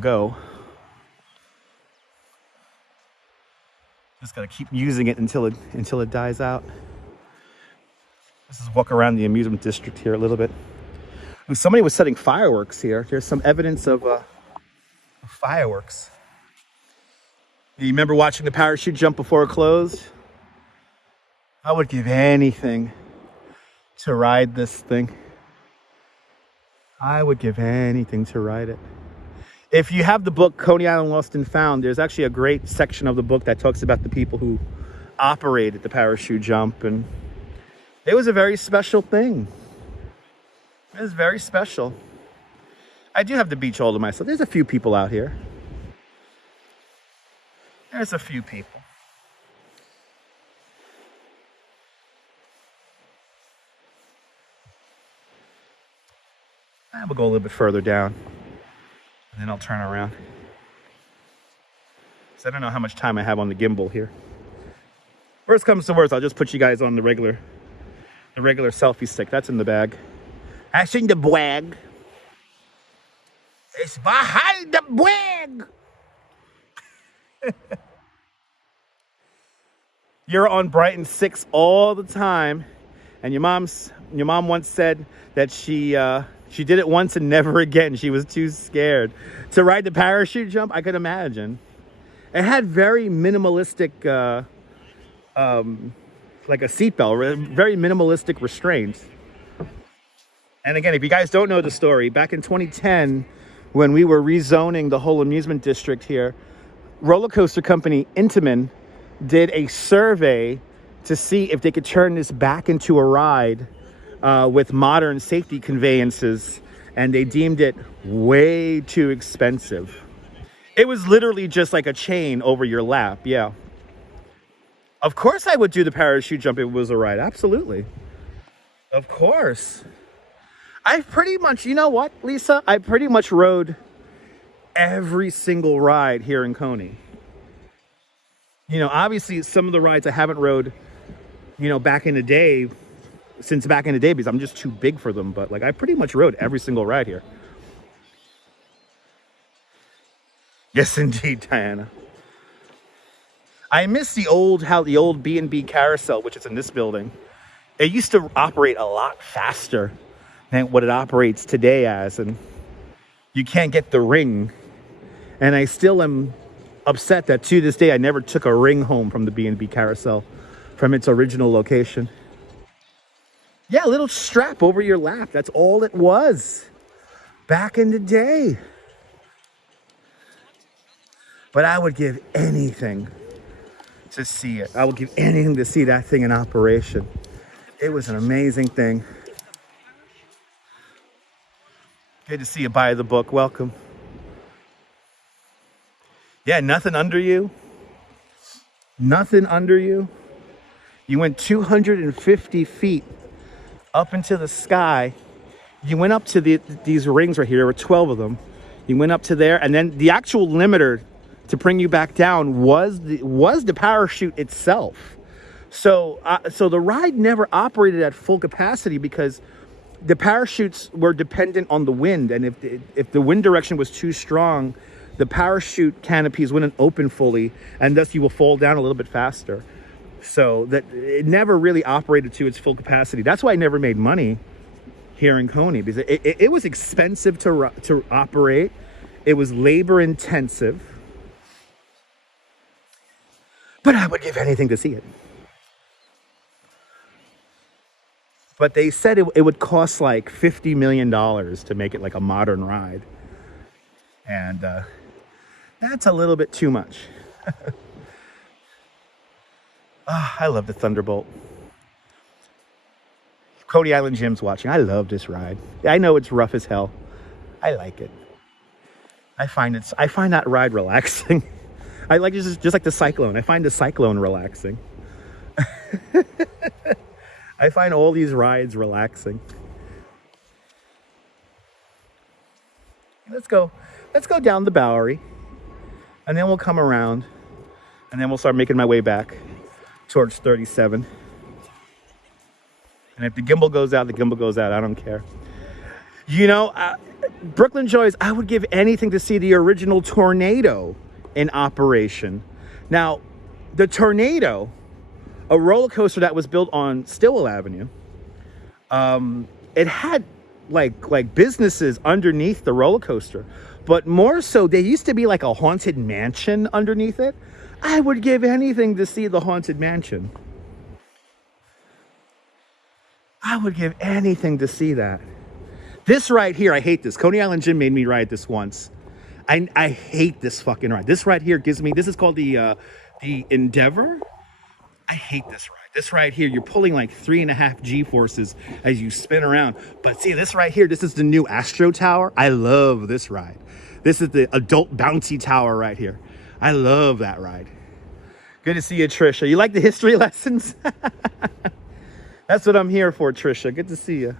go. Just gotta keep using it until it dies out. This is walk around the amusement district here a little bit. Ooh, somebody was setting fireworks here. There's some evidence of fireworks. You remember watching the parachute jump before it closed? I would give anything to ride this thing. I would give anything to ride it. If you have the book Coney Island Lost and Found, there's actually a great section of the book that talks about the people who operated the parachute jump, and it was a very special thing. It was very special. I do have the beach all to myself. There's a few people out here. There's a few people. We'll go a little bit further down, and then I'll turn around. So I don't know how much time I have on the gimbal here. Worst comes to worst, I'll just put you guys on the regular selfie stick. That's in the bag. That's in the bag. It's behind the bag. You're on Brighton 6 all the time, and your mom once said that she did it once and never again. She was too scared to ride the parachute jump. I could imagine. It had very minimalistic, like a seatbelt, very minimalistic restraints. And again, if you guys don't know the story, back in 2010, when we were rezoning the whole amusement district here, roller coaster company Intamin did a survey to see if they could turn this back into a ride with modern safety conveyances, and they deemed it way too expensive. It was literally just like a chain over your lap. Yeah. Of course I would do the parachute jump if it was a ride. Absolutely. Of course. I pretty much, you know what, Lisa? I pretty much rode every single ride here in Coney. You know, obviously some of the rides I haven't rode, you know, back in the day, because I'm just too big for them. But like, I pretty much rode every single ride here. Yes, indeed, Diana. I miss how the old B&B carousel, which is in this building, it used to operate a lot faster than what it operates today as, and you can't get the ring. And I still am upset that to this day I never took a ring home from the B&B carousel from its original location. Yeah, a little strap over your lap. That's all it was back in the day. But I would give anything to see it. I would give anything to see that thing in operation. It was an amazing thing. Good to see you by the book. Welcome. Yeah, nothing under you. Nothing under you. You went 250 feet up into the sky. You went up to these rings right here. There were 12 of them. You went up to there, and then the actual limiter to bring you back down was the parachute itself. So the ride never operated at full capacity because the parachutes were dependent on the wind, and if the wind direction was too strong, the parachute canopies wouldn't open fully, and thus you will fall down a little bit faster. So that it never really operated to its full capacity. That's why I never made money here in Coney, because it was expensive to operate. It was labor intensive, but I would give anything to see it. But they said it would cost like $50 million to make it like a modern ride. And that's a little bit too much. I love the Thunderbolt. Coney Island Jim's watching. I love this ride. I know it's rough as hell. I like it. I find that ride relaxing. I like just like the Cyclone. I find the Cyclone relaxing. I find all these rides relaxing. Let's go down the Bowery, and then we'll come around, and then we'll start making my way back towards 37. And if the gimbal goes out, the gimbal goes out. I don't care. You know, Brooklyn Joys, I would give anything to see the original Tornado in operation. Now, the Tornado, a roller coaster that was built on Stillwell Avenue, it had like businesses underneath the roller coaster, but more so, there used to be like a haunted mansion underneath it. I would give anything to see the haunted mansion. I would give anything to see that. This ride here, I hate this. Coney Island Jim made me ride this once. I hate this fucking ride. This ride here gives me, this is called the Endeavor. I hate this ride. This ride here, you're pulling like 3.5 G-forces as you spin around. But see, this right here, this is the new Astro Tower. I love this ride. This is the adult bouncy tower right here. I love that ride. Good to see you, Trisha. You like the history lessons? That's what I'm here for, Trisha. Good to see you.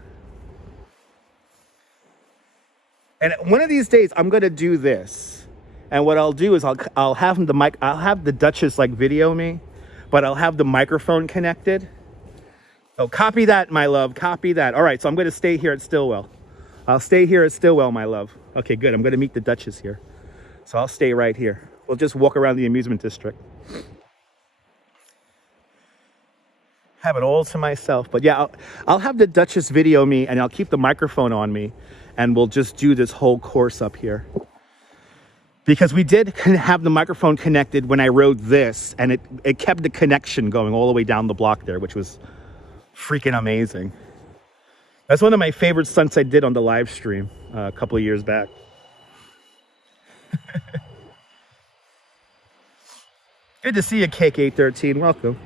And one of these days, I'm gonna do this. And what I'll do is I'll have the Duchess like video me, but I'll have the microphone connected. Oh, copy that, my love. Copy that. All right, so I'm gonna stay here at Stillwell. I'll stay here at Stillwell, my love. Okay, good. I'm gonna meet the Duchess here. So I'll stay right here. We'll just walk around the amusement district. Have it all to myself. But yeah, I'll have the Duchess video me, and I'll keep the microphone on me, and we'll just do this whole course up here. Because we did have the microphone connected when I rode this, and it kept the connection going all the way down the block there, which was freaking amazing. That's one of my favorite stunts I did on the live stream a couple of years back. Good to see you, Cake 813. Welcome.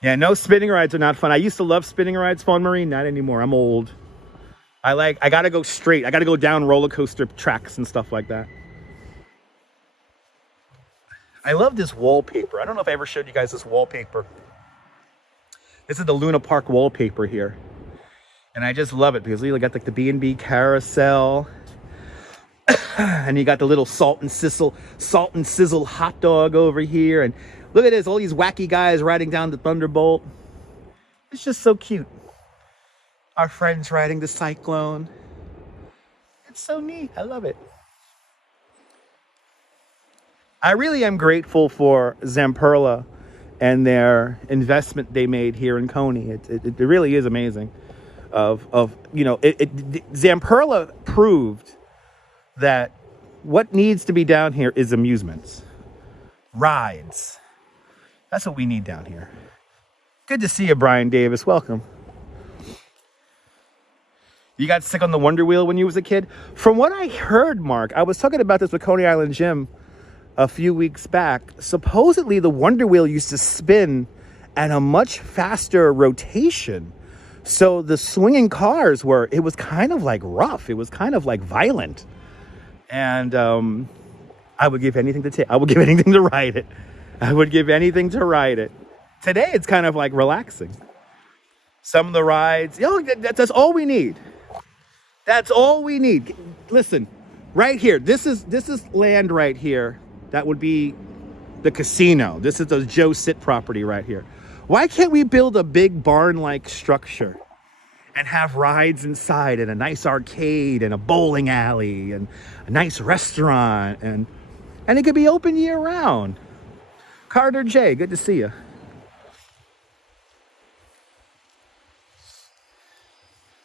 Yeah, no, spinning rides are not fun. I used to love spinning rides, Fawn Marine. Not anymore. I'm old. I gotta go straight. I gotta go down roller coaster tracks and stuff like that. I love this wallpaper. I don't know if I ever showed you guys this wallpaper. This is the Luna Park wallpaper here. And I just love it because you got like the B&B carousel. And you got the little salt and sizzle hot dog over here. And look at this, all these wacky guys riding down the Thunderbolt. It's just so cute. Our friends riding the Cyclone. It's so neat. I love it. I really am grateful for Zamperla and their investment they made here in Coney. It really is amazing. Zamperla proved that what needs to be down here is amusements, rides. That's what we need down here. Good to see you, Brian Davis. Welcome. You got sick on the Wonder Wheel when you was a kid? From what I heard, Mark, I was talking about this with Coney Island Jim a few weeks back. Supposedly the Wonder Wheel used to spin at a much faster rotation So the swinging cars it was kind of like rough. It was kind of like violent. And I would give anything I would give anything to ride it. I would give anything to ride it. Today, it's kind of like relaxing. Some of the rides, that's all we need. That's all we need. Listen, right here, this is land right here. That would be the casino. This is the Joe Sit property right here. Why can't we build a big barn-like structure and have rides inside and a nice arcade and a bowling alley and a nice restaurant and it could be open year round? Carter J, good to see you.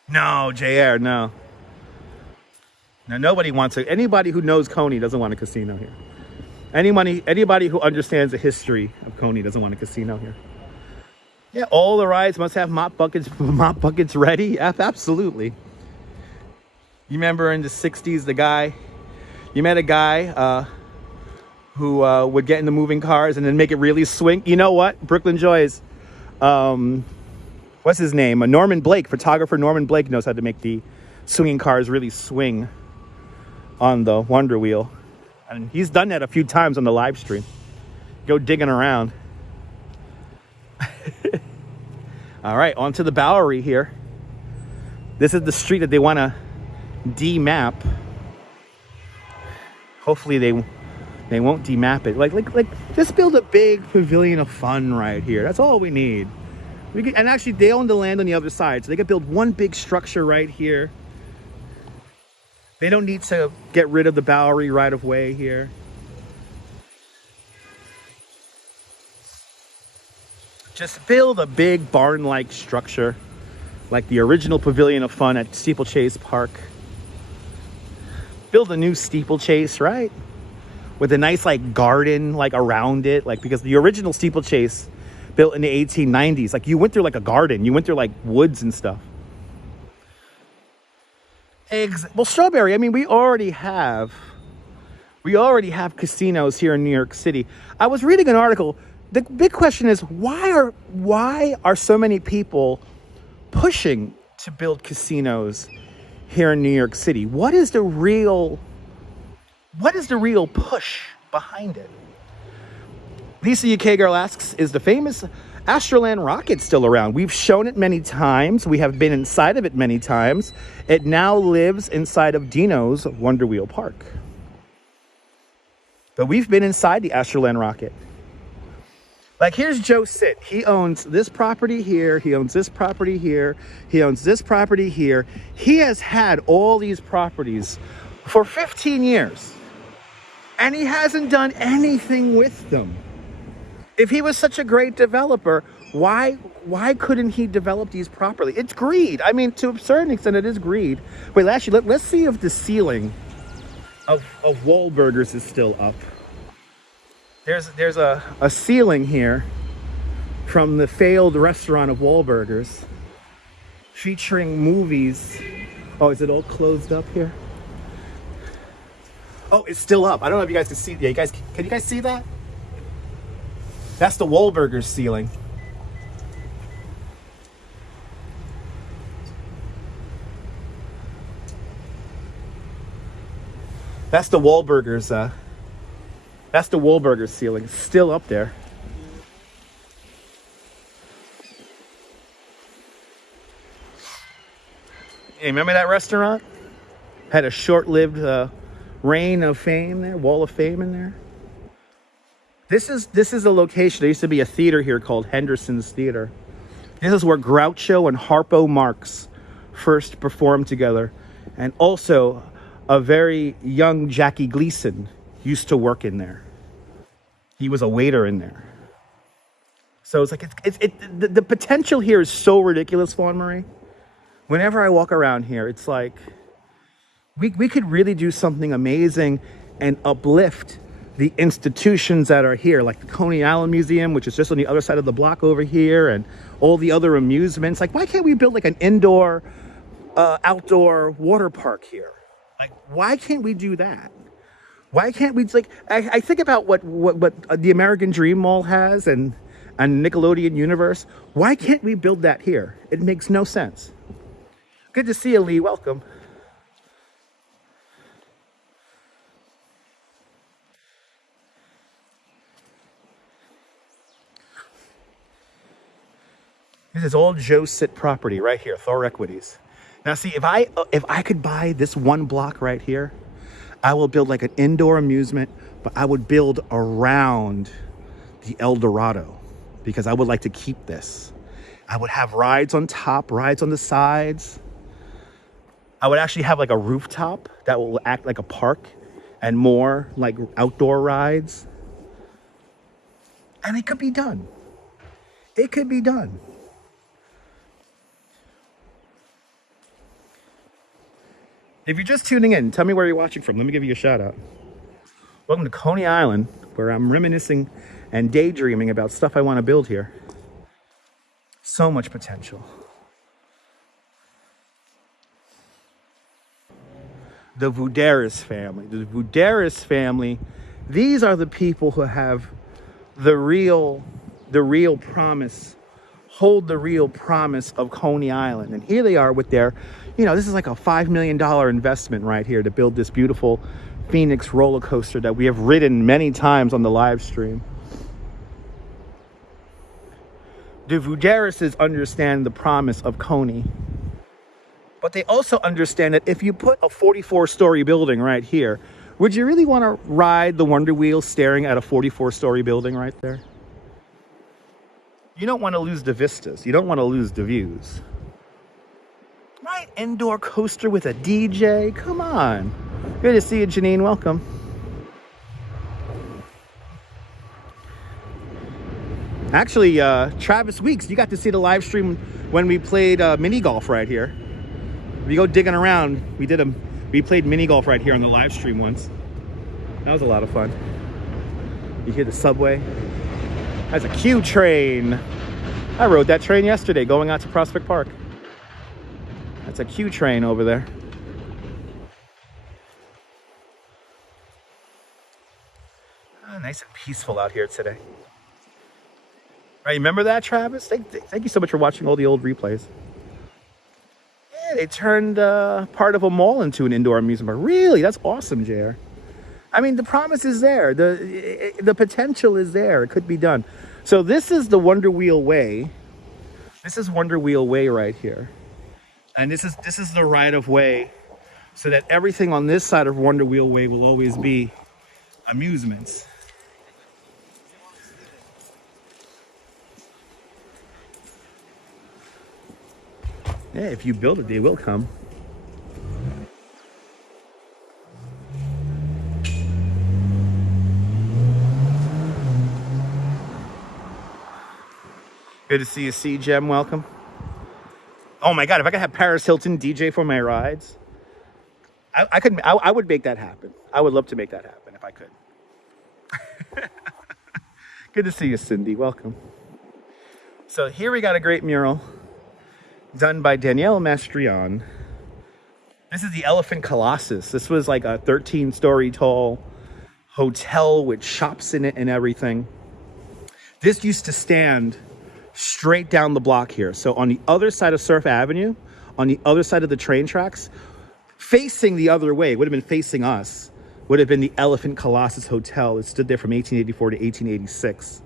No, JR, no. Now, nobody wants it. Anybody who knows Coney doesn't want a casino here. Anybody who understands the history of Coney doesn't want a casino here. Yeah, all the rides must have mop buckets ready. Absolutely. You remember in the 60s, you met a guy who would get in the moving cars and then make it really swing. You know what? Brooklyn Joy's, what's his name? Norman Blake, photographer Norman Blake knows how to make the swinging cars really swing on the Wonder Wheel. And he's done that a few times on the live stream. Go digging around. All right, on to the Bowery here. This is the street that they want to demap. Hopefully they won't demap it. Like just build a big pavilion of fun right here. That's all we need. And actually, they own the land on the other side, so they could build one big structure right here. They don't need to get rid of the Bowery right of way here. Just build a big barn-like structure, like the original Pavilion of Fun at Steeplechase Park. Build a new Steeplechase, right? With a nice garden around it, because the original Steeplechase built in the 1890s, you went through a garden, you went through woods and stuff. Well, Strawberry, I mean, we already have casinos here in New York City. I was reading an article. The big question is, why are so many people pushing to build casinos here in New York City? What is the real push behind it? Lisa UK Girl asks, is the famous Astroland rocket still around? We've shown it many times. We have been inside of it many times. It now lives inside of Dino's Wonder Wheel Park. But we've been inside the Astroland rocket. Here's Joe Sit. He owns this property here. He owns this property here. He owns this property here. He has had all these properties for 15 years. And he hasn't done anything with them. If he was such a great developer, why couldn't he develop these properly? It's greed. I mean, to a certain extent, it is greed. Wait, actually, let's see if the ceiling of Wahlburgers is still up. There's a ceiling here from the failed restaurant of Wahlburgers featuring movies. Oh, is it all closed up here? Oh, it's still up. I don't know if you guys can see. Yeah, can you guys see that? That's the Wahlburgers ceiling. That's the Wahlburgers. That's the Wahlburgers ceiling. It's still up there. Hey, remember that restaurant? Had a short-lived reign of fame there, wall of fame in there. This is a location. There used to be a theater here called Henderson's Theater. This is where Groucho and Harpo Marx first performed together, and also a very young Jackie Gleason used to work in there. He was a waiter in there. So it's the potential here is so ridiculous, Fawn Marie. Whenever I walk around here, it's like we could really do something amazing and uplift the institutions that are here, like the Coney Island Museum, which is just on the other side of the block over here, and all the other amusements. Why can't we build an indoor, outdoor water park here? Why can't we do that? Why can't we, I think about what the American Dream Mall has, and and Nickelodeon universe. Why can't we build that here? It makes no sense. Good to see you, Lee. Welcome. This is all Joe Sit property right here, Thor Equities. Now see, if I could buy this one block right here, I will build like an indoor amusement, but I would build around the El Dorado because I would like to keep this. I would have rides on top, rides on the sides. I would actually have like a rooftop that will act like a park and more like outdoor rides. And it could be done. It could be done. If you're just tuning in, tell me where you're watching from. Let me give you a shout out. Welcome to Coney Island, where I'm reminiscing and daydreaming about stuff I want to build here. So much potential. The Vuderis family. The Vuderis family, these are the people who have the real promise, hold the real promise of Coney Island. And here they are with their, you know, this is like a $5 million investment right here to build this beautiful Phoenix roller coaster that we have ridden many times on the live stream. The Vuderises understand the promise of Coney, but they also understand that if you put a 44-story building right here, would you really want to ride the Wonder Wheel staring at a 44-story building right there? You don't want to lose the vistas. You don't want to lose the views. Right? Indoor coaster with a DJ. Come on. Good to see you, Janine. Welcome. Actually, Travis Weeks, you got to see the live stream when we played mini golf right here. If you go digging around, we played mini golf right here on the live stream once. That was a lot of fun. You hear the subway. That's a Q train. I rode that train yesterday going out to Prospect Park. That's a Q train over there. Oh, nice and peaceful out here today. Right, remember that, Travis? Thank you so much for watching all the old replays. Yeah, they turned part of a mall into an indoor amusement park. Really? That's awesome, JR. I mean, the promise is there. The potential is there. It could be done. So this is the Wonder Wheel Way. This is Wonder Wheel Way right here. And this is the right of way so that everything on this side of Wonder Wheel Way will always be amusements. Yeah, if you build it, they will come. Good to see you, C-Gem. Welcome. Oh my God, if I could have Paris Hilton DJ for my rides, I would make that happen. I would love to make that happen if I could. Good to see you, Cindy. Welcome. So here we got a great mural done by Danielle Mastrian. This is the Elephant Colossus. This was like a 13-story tall hotel with shops in it and everything. This used to stand straight down the block here. So on the other side of Surf Avenue, on the other side of the train tracks, facing the other way, would have been facing us, would have been the Elephant Colossus Hotel. It stood there from 1884 to 1886.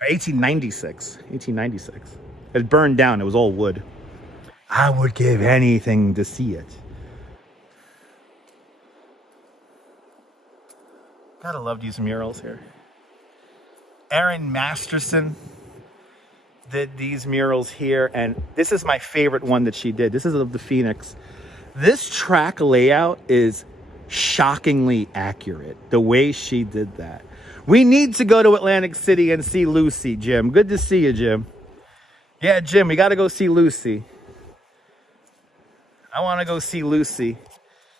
Or 1896. 1896. It burned down. It was all wood. I would give anything to see it. Gotta love these murals here. Erin Masterson did these murals here, and this is my favorite one that she did. This is of the Phoenix. This track layout is shockingly accurate, the way she did that. We need to go to Atlantic City and see Lucy, Jim. Good to see you, Jim. Yeah, Jim, we got to go see Lucy. I want to go see Lucy.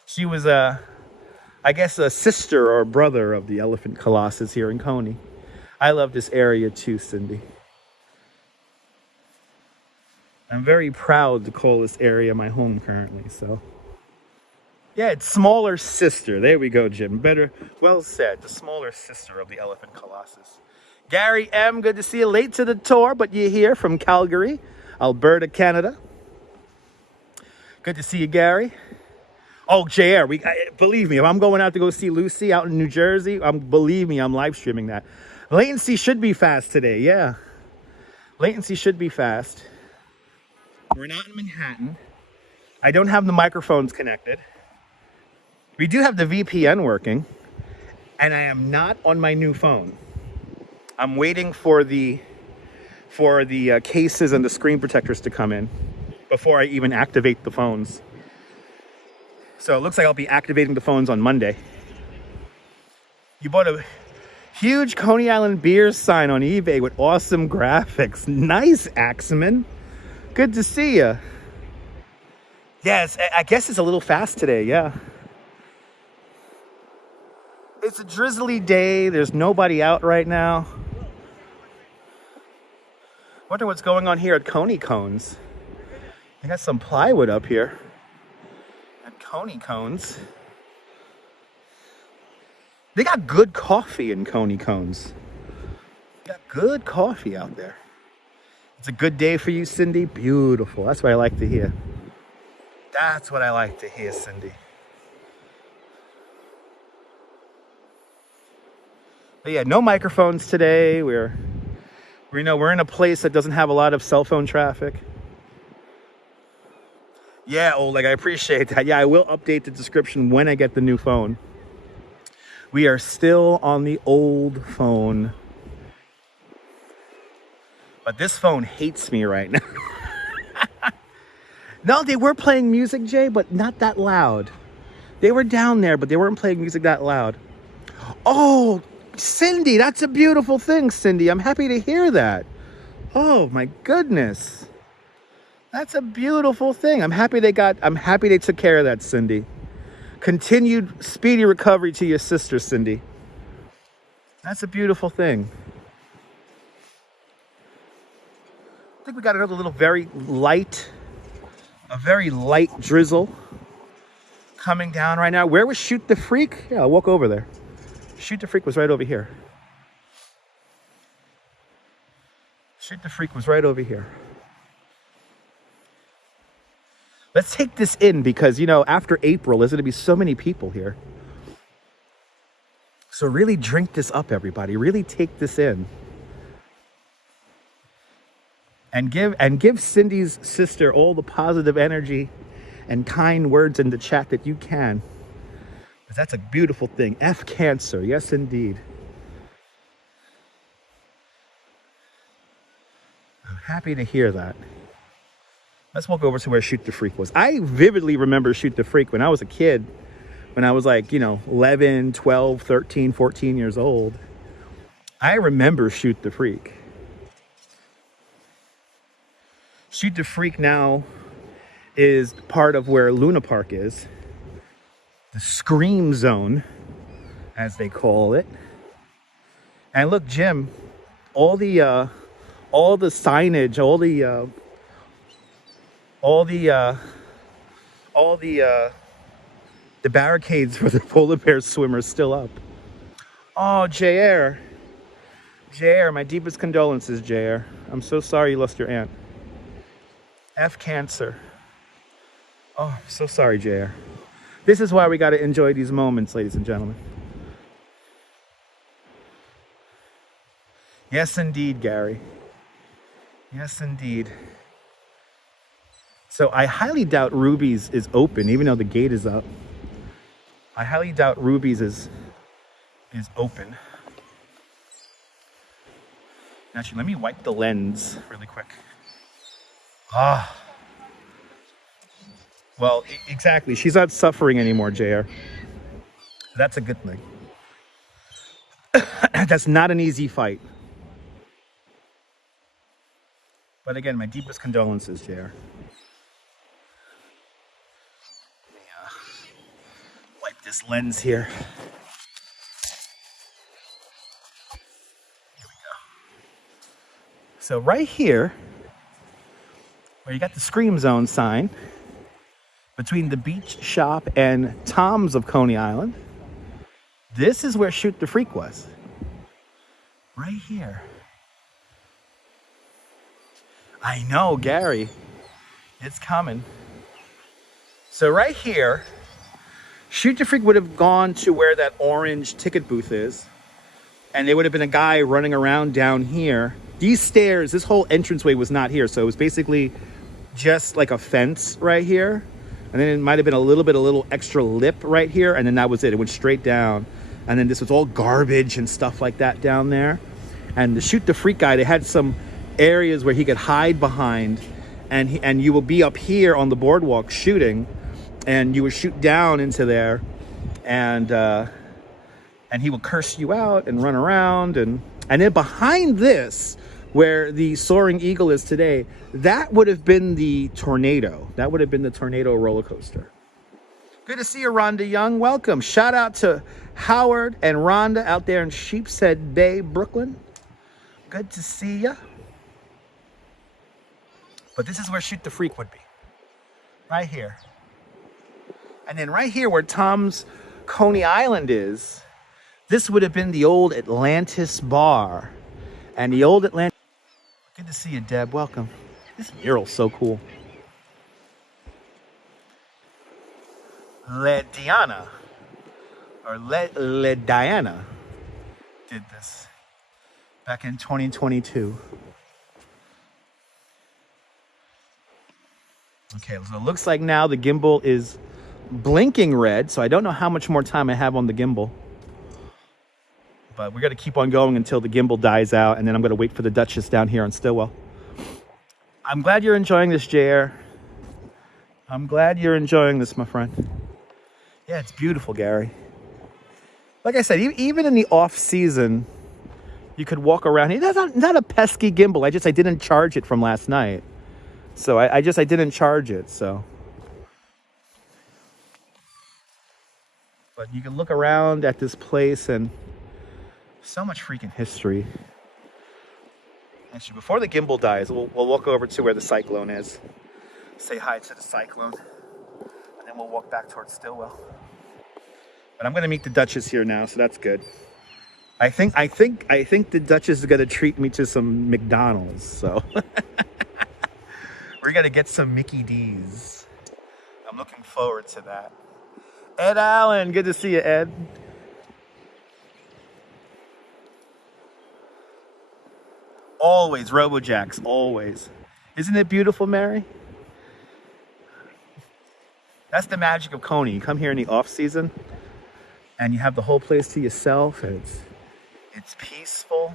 She was, I guess, a sister or brother of the Elephant Colossus here in Coney. I love this area too, Cindy. I'm very proud to call this area my home currently, so. Yeah, it's smaller sister. There we go, Jim. Better, well said. The smaller sister of the Elephant Colossus. Gary M, good to see you. Late to the tour, but you're here from Calgary, Alberta, Canada. Good to see you, Gary. Oh, JR, believe me, if I'm going out to go see Lucy out in New Jersey, believe me, I'm live streaming that. Latency should be fast today, yeah. Latency should be fast. We're not in Manhattan. I don't have the microphones connected. We do have the VPN working, and I am not on my new phone. I'm waiting for the cases and the screen protectors to come in before I even activate the phones. So it looks like I'll be activating the phones on Monday. You bought a huge Coney Island beer sign on eBay with awesome graphics. Nice, Axeman. Good to see you. Yes, I guess it's a little fast today, yeah. It's a drizzly day. There's nobody out right now. Wonder what's going on here at Coney Cones. I got some plywood up here. Coney Cones. They got good coffee in Coney Cones. They got good coffee out there. It's a good day for you, Cindy. Beautiful. That's what I like to hear. That's what I like to hear, Cindy. But yeah, no microphones today. We're in a place that doesn't have a lot of cell phone traffic. Yeah, Oleg, I appreciate that. Yeah, I will update the description when I get the new phone. We are still on the old phone. But this phone hates me right now. No, they were playing music, Jay, but not that loud. They were down there, but they weren't playing music that loud. Oh, Cindy, that's a beautiful thing, Cindy. I'm happy to hear that. Oh, my goodness. That's a beautiful thing. I'm happy they took care of that, Cindy. Continued speedy recovery to your sister, Cindy. That's a beautiful thing. I think we got another little very light drizzle coming down right now. Where was Shoot the Freak? Yeah, I'll walk over there. Shoot the Freak was right over here. Shoot the Freak was right over here. Let's take this in because, after April, there's going to be so many people here. So really drink this up, everybody. Really take this in. And give Cindy's sister all the positive energy and kind words in the chat that you can. Because that's a beautiful thing. F Cancer. Yes, indeed. I'm happy to hear that. Let's walk over to where Shoot the Freak was. I vividly remember Shoot the Freak when I was a kid, when I was like, 11, 12, 13, 14 years old. I remember Shoot the Freak. Shoot the Freak now is part of where Luna Park is. The Scream Zone, as they call it. And look, Jim, all the signage, the barricades for the polar bear swimmers still up. Oh, JR, my deepest condolences, JR. I'm so sorry you lost your aunt. F Cancer. Oh, I'm so sorry, JR. This is why we got to enjoy these moments, ladies and gentlemen. Yes, indeed, Gary. Yes, indeed. So I highly doubt Ruby's is open, even though the gate is up. I highly doubt Ruby's is open. Actually, let me wipe the lens really quick. Ah. Well, exactly. She's not suffering anymore, JR. That's a good thing. That's not an easy fight. But again, my deepest condolences, JR. Let me wipe this lens here. Here we go. So right here, where you got the Scream Zone sign, between the beach shop and Tom's of Coney Island, this is where Shoot the Freak was. Right here. I know, Gary. It's coming. So right here, Shoot the Freak would have gone to where that orange ticket booth is, and there would have been a guy running around down here. These stairs, this whole entranceway was not here, so it was basically just like a fence right here, and then it might have been a little extra lip right here, and then that was it. It went straight down, and then this was all garbage and stuff like that down there. And the Shoot the Freak guy, they had some areas where he could hide behind, and you will be up here on the boardwalk shooting, and you would shoot down into there, and he will curse you out and run around, and then behind this, where the Soaring Eagle is today, that would have been the Tornado. That would have been the Tornado roller coaster. Good to see you, Rhonda Young. Welcome. Shout out to Howard and Rhonda out there in Sheepshead Bay, Brooklyn. Good to see ya. But this is where Shoot the Freak would be. Right here. And then right here where Tom's Coney Island is, this would have been the old Atlantis bar. And the old Atlantis... Good to see you, Deb. Welcome. This mural's so cool. Le Diana did this back in 2022. Okay, so it looks like now the gimbal is blinking red, so I don't know how much more time I have on the gimbal. But we're going to keep on going until the gimbal dies out, and then I'm going to wait for the Duchess down here on Stillwell. I'm glad you're enjoying this, JR. I'm glad you're enjoying this, my friend. Yeah, it's beautiful, Gary. Like I said, even in the off-season, you could walk around here. That's not a pesky gimbal. I didn't charge it from last night. So I didn't charge it, so. But you can look around at this place, and so much freaking history. Actually, before the gimbal dies, we'll walk over to where the Cyclone is. Say hi to the Cyclone. And then we'll walk back towards Stillwell. But I'm going to meet the Duchess here now, so that's good. I think the Duchess is going to treat me to some McDonald's, so. We're going to get some Mickey D's. I'm looking forward to that. Ed Allen, good to see you, Ed. Always, RoboJacks, always. Isn't it beautiful, Mary? That's the magic of Coney. You come here in the off season, and you have the whole place to yourself, and it's peaceful.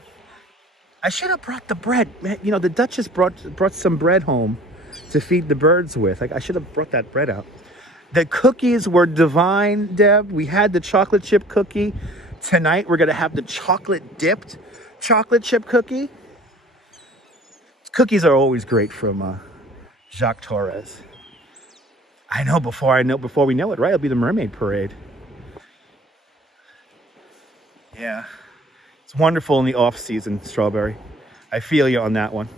I should have brought the bread. Man, you know, the Duchess brought some bread home to feed the birds with. Like, I should have brought that bread out. The cookies were divine, Deb. We had the chocolate chip cookie. Tonight, we're going to have the chocolate dipped chocolate chip cookie. Cookies are always great from Jacques Torres. I know, before we know it, right? It'll be the Mermaid Parade. Yeah. It's wonderful in the off-season, Strawberry. I feel you on that one.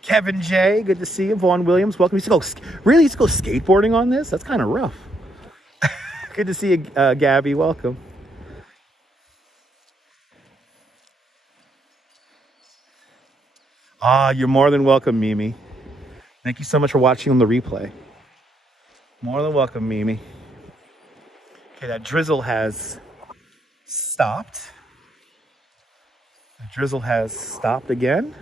Kevin J, good to see you. Vaughn Williams, welcome. You used to go skateboarding on this? That's kind of rough. Good to see you, Gabby. Welcome. You're more than welcome, Mimi. Thank you so much for watching on the replay. More than welcome, Mimi. Okay, that drizzle has stopped. The drizzle has stopped again.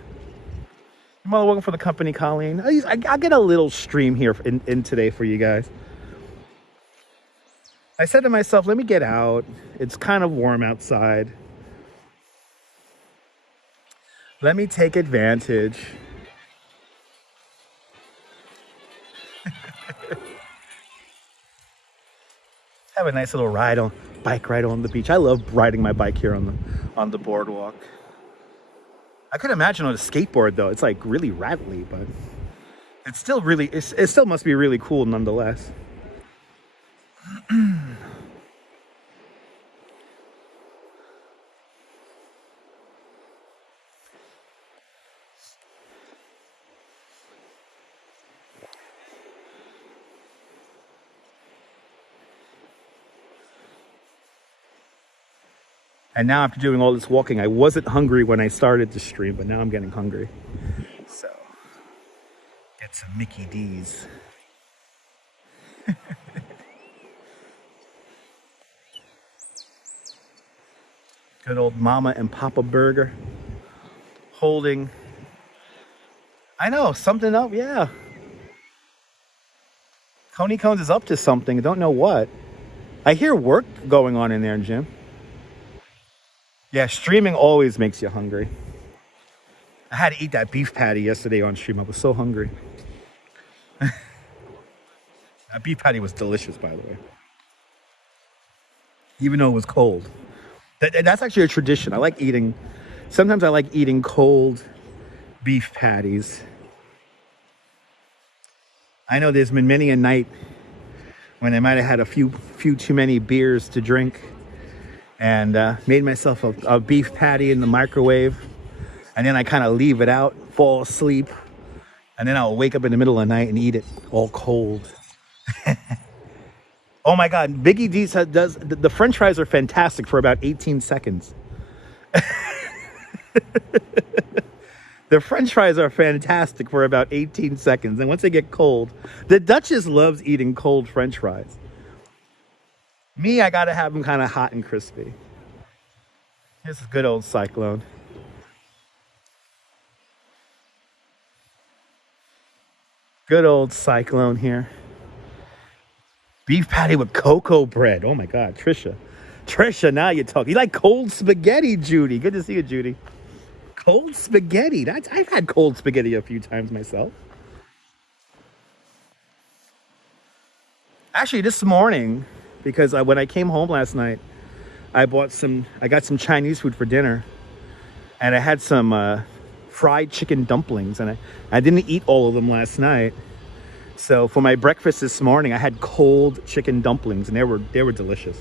You're more than welcome for the company, Colleen. I'll get a little stream here in today for you guys. I said to myself, let me get out. It's kind of warm outside. Let me take advantage. Have a nice little bike ride on the beach. I love riding my bike here on the boardwalk. I could imagine on a skateboard though. It's like really rattly, but it's still it still must be really cool nonetheless. And now after doing all this walking, I wasn't hungry when I started to stream, but now I'm getting hungry. So, get some Mickey D's. Good old Mama and Papa Burger. Holding, I know, something up, yeah. Coney Cones is up to something, I don't know what. I hear work going on in there, Jim. Yeah, streaming always makes you hungry. I had to eat that beef patty yesterday on stream. I was so hungry. That beef patty was delicious, by the way. Even though it was cold. That's actually a tradition. I like eating, sometimes I like eating cold beef patties. I know there's been many a night when I might have had a few too many beers to drink and made myself a beef patty in the microwave, and then I kind of leave it out, fall asleep, and then I'll wake up in the middle of the night and eat it all cold. Oh my God, Biggie D's does, the French fries are fantastic for about 18 seconds. The French fries are fantastic for about 18 seconds. And once they get cold, the Duchess loves eating cold French fries. Me, I gotta have them kind of hot and crispy. Here's a good old Cyclone. Good old Cyclone here. Beef patty with cocoa bread. Oh my God, Trisha. Trisha, now you're talking. You like cold spaghetti, Judy. Good to see you, Judy. Cold spaghetti. I've had cold spaghetti a few times myself. Actually, this morning, because when I came home last night, I got some Chinese food for dinner, and I had some fried chicken dumplings, and I didn't eat all of them last night. So for my breakfast this morning, I had cold chicken dumplings, and they were delicious.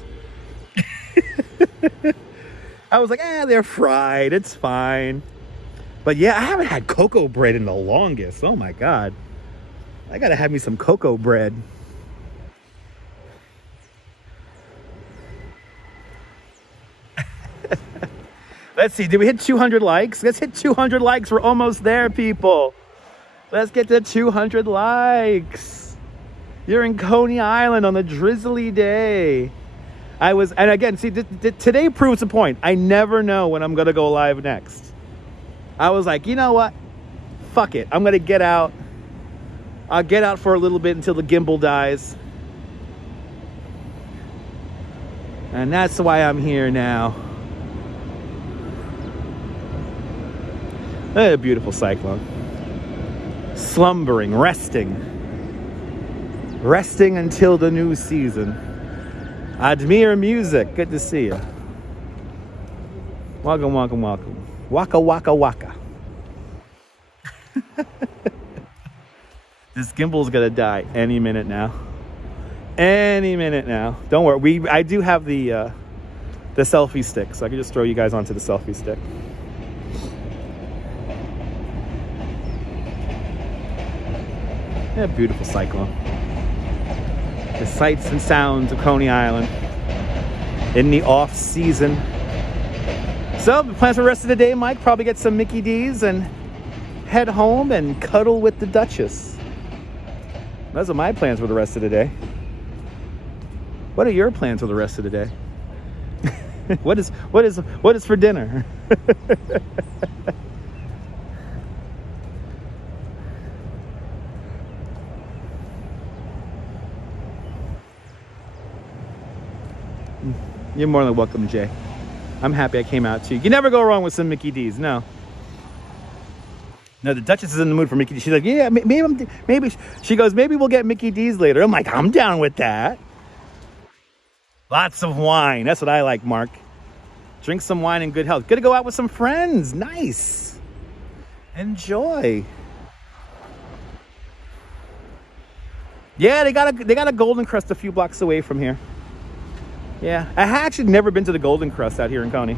I was like, they're fried, it's fine. But yeah, I haven't had cocoa bread in the longest. Oh my God. I gotta have me some cocoa bread. Let's see, did we hit 200 likes? Let's hit 200 likes. We're almost there, people. Let's get to 200 likes. You're in Coney Island on a drizzly day. And again, see, today proves the point. I never know when I'm gonna go live next. I was like, you know what? Fuck it. I'm gonna get out. I'll get out for a little bit until the gimbal dies. And that's why I'm here now. A beautiful Cyclone. Slumbering, resting. Resting until the new season. Admire music. Good to see you. Welcome, welcome, welcome. Waka, waka, waka. This gimbal's gonna die any minute now. Any minute now. Don't worry. I do have the selfie stick, so I can just throw you guys onto the selfie stick. Yeah, beautiful Cyclone. The sights and sounds of Coney Island in the off season. So the plans for the rest of the day, Mike, probably get some Mickey D's and head home and cuddle with the Duchess. Those are my plans for the rest of the day. What are your plans for the rest of the day? What is for dinner? You're more than welcome, Jay. I'm happy I came out too. You never go wrong with some Mickey D's, no. No, the Duchess is in the mood for Mickey D's. She's like, yeah, maybe. She goes, maybe we'll get Mickey D's later. I'm like, I'm down with that. Lots of wine. That's what I like, Mark. Drink some wine in good health. Gonna go out with some friends. Nice. Enjoy. Yeah, they got a Golden Crust a few blocks away from here. Yeah, I had actually never been to the Golden Crust out here in Coney.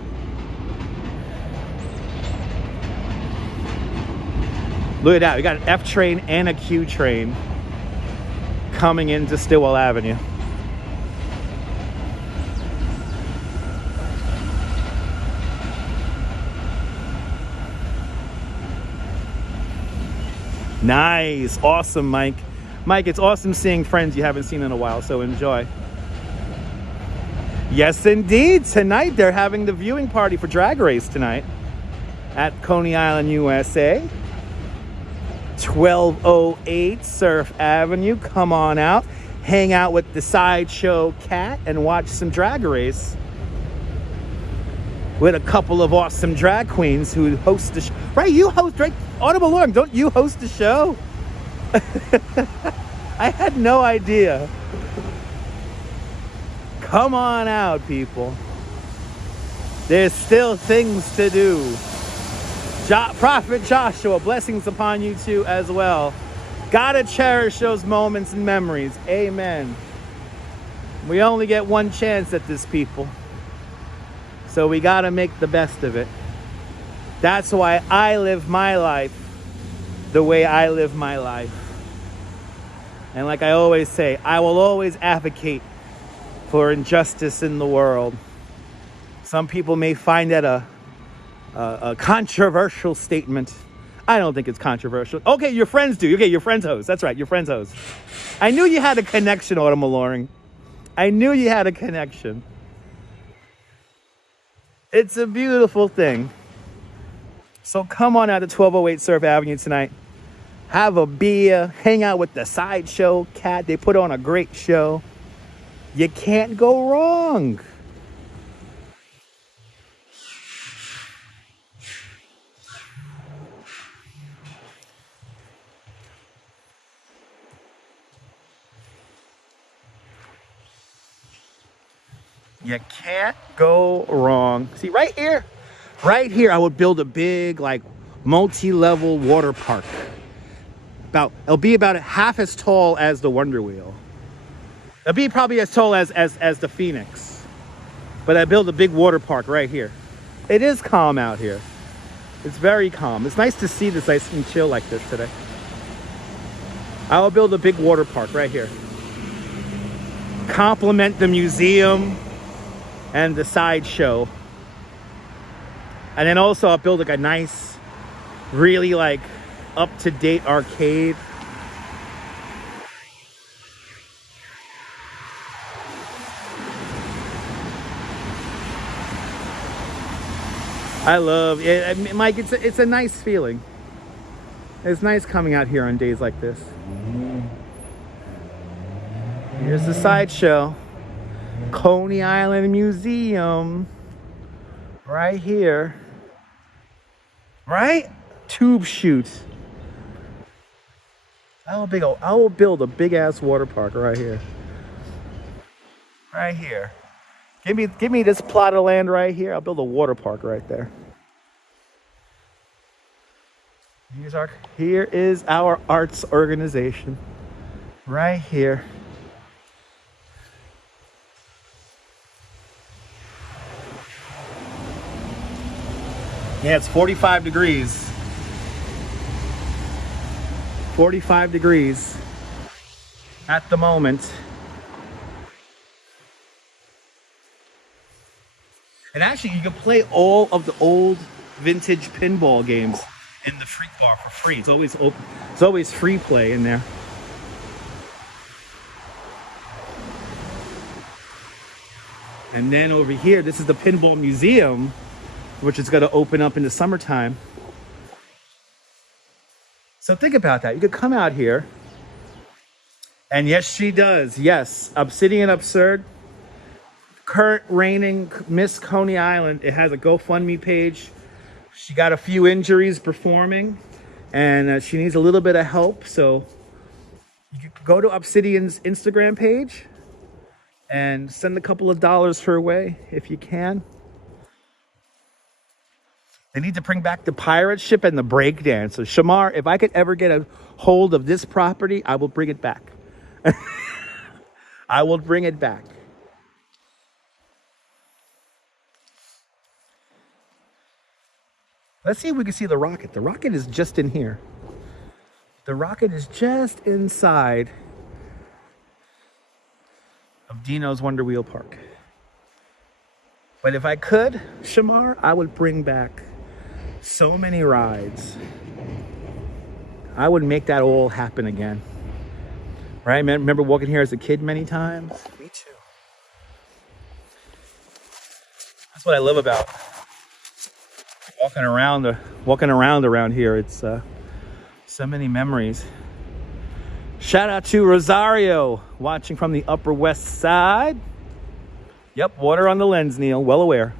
Look at that, we got an F train and a Q train coming into Stillwell Avenue. Nice. Awesome, Mike. Mike, it's awesome seeing friends you haven't seen in a while, so enjoy. Yes, indeed. Tonight, they're having the viewing party for Drag Race tonight at Coney Island, USA. 1208 Surf Avenue. Come on out. Hang out with the Sideshow Cat and watch some Drag Race with a couple of awesome drag queens who host the show. Right, you host, right? Audible Long, don't you host the show? I had no idea. Come on out, people. There's still things to do. Prophet Joshua, blessings upon you too as well. Gotta cherish those moments and memories. Amen. We only get one chance at this, people. So we gotta make the best of it. That's why I live my life the way I live my life. And like I always say, I will always advocate for injustice in the world. Some people may find that a controversial statement. I don't think it's controversial. Okay, your friends do. Okay, your friends host. That's right, your friends host. I knew you had a connection, Autumn Alluring. I knew you had a connection. It's a beautiful thing. So come on out to 1208 Surf Avenue tonight. Have a beer. Hang out with the Sideshow Cat. They put on a great show. You can't go wrong. You can't go wrong. See, right here, I would build a big, like, multi-level water park. It'll be about half as tall as the Wonder Wheel. It'll be probably as tall as the Phoenix. But I build a big water park right here. It is calm out here. It's very calm. It's nice to see this nice and chill like this today. I will build a big water park right here. Complement the museum and the sideshow. And then also I'll build like a nice, really like up-to-date arcade. I love it, Mike. It's a nice feeling. It's nice coming out here on days like this. Here's the sideshow, Coney Island Museum, right here. Right? Tube shoot. I will build a big ass water park right here. Right here. Give me this plot of land right here. I'll build a water park right there. Here is our arts organization. Right here. Yeah, it's 45 degrees. 45 degrees at the moment. And actually, you can play all of the old vintage pinball games in the Freak Bar for free. It's always open. It's always free play in there. And then over here, this is the Pinball Museum, which is going to open up in the summertime. So think about that. You could come out here, and yes, she does. Yes, Obsidian Absurd. Current reigning Miss Coney Island. It has a GoFundMe page. She got a few injuries performing, and she needs a little bit of help. So you can go to Obsidian's Instagram page and send a couple of dollars her way if you can. They need to bring back the pirate ship and the breakdance. So Shamar, if I could ever get a hold of this property, I will bring it back. I will bring it back. Let's see if we can see the rocket. The rocket is just in here. The rocket is just inside of Dino's Wonder Wheel Park. But if I could, Shamar, I would bring back so many rides. I would make that all happen again. Right? Remember walking here as a kid many times? Me too. That's what I love about walking around here. It's so many memories. Shout out to Rosario, watching from the Upper West Side. Yep, water on the lens, Neil. Well aware.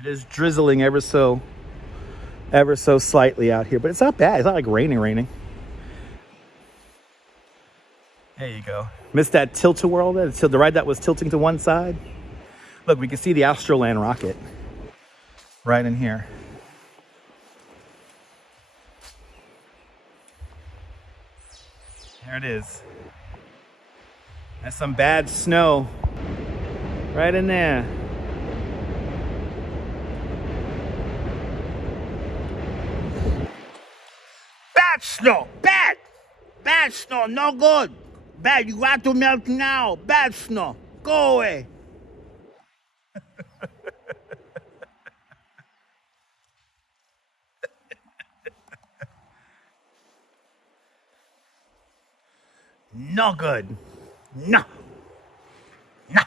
It is drizzling ever so slightly out here, but it's not bad. It's not like raining. There you go. Missed that tilt-a-whirl there? The ride that was tilting to one side? Look, we can see the Astroland rocket right in here. There it is. That's some bad snow right in there. Bad snow, bad! Bad snow, no good. Bad, you got to melt now. Bad snow, go away. No good. No. No.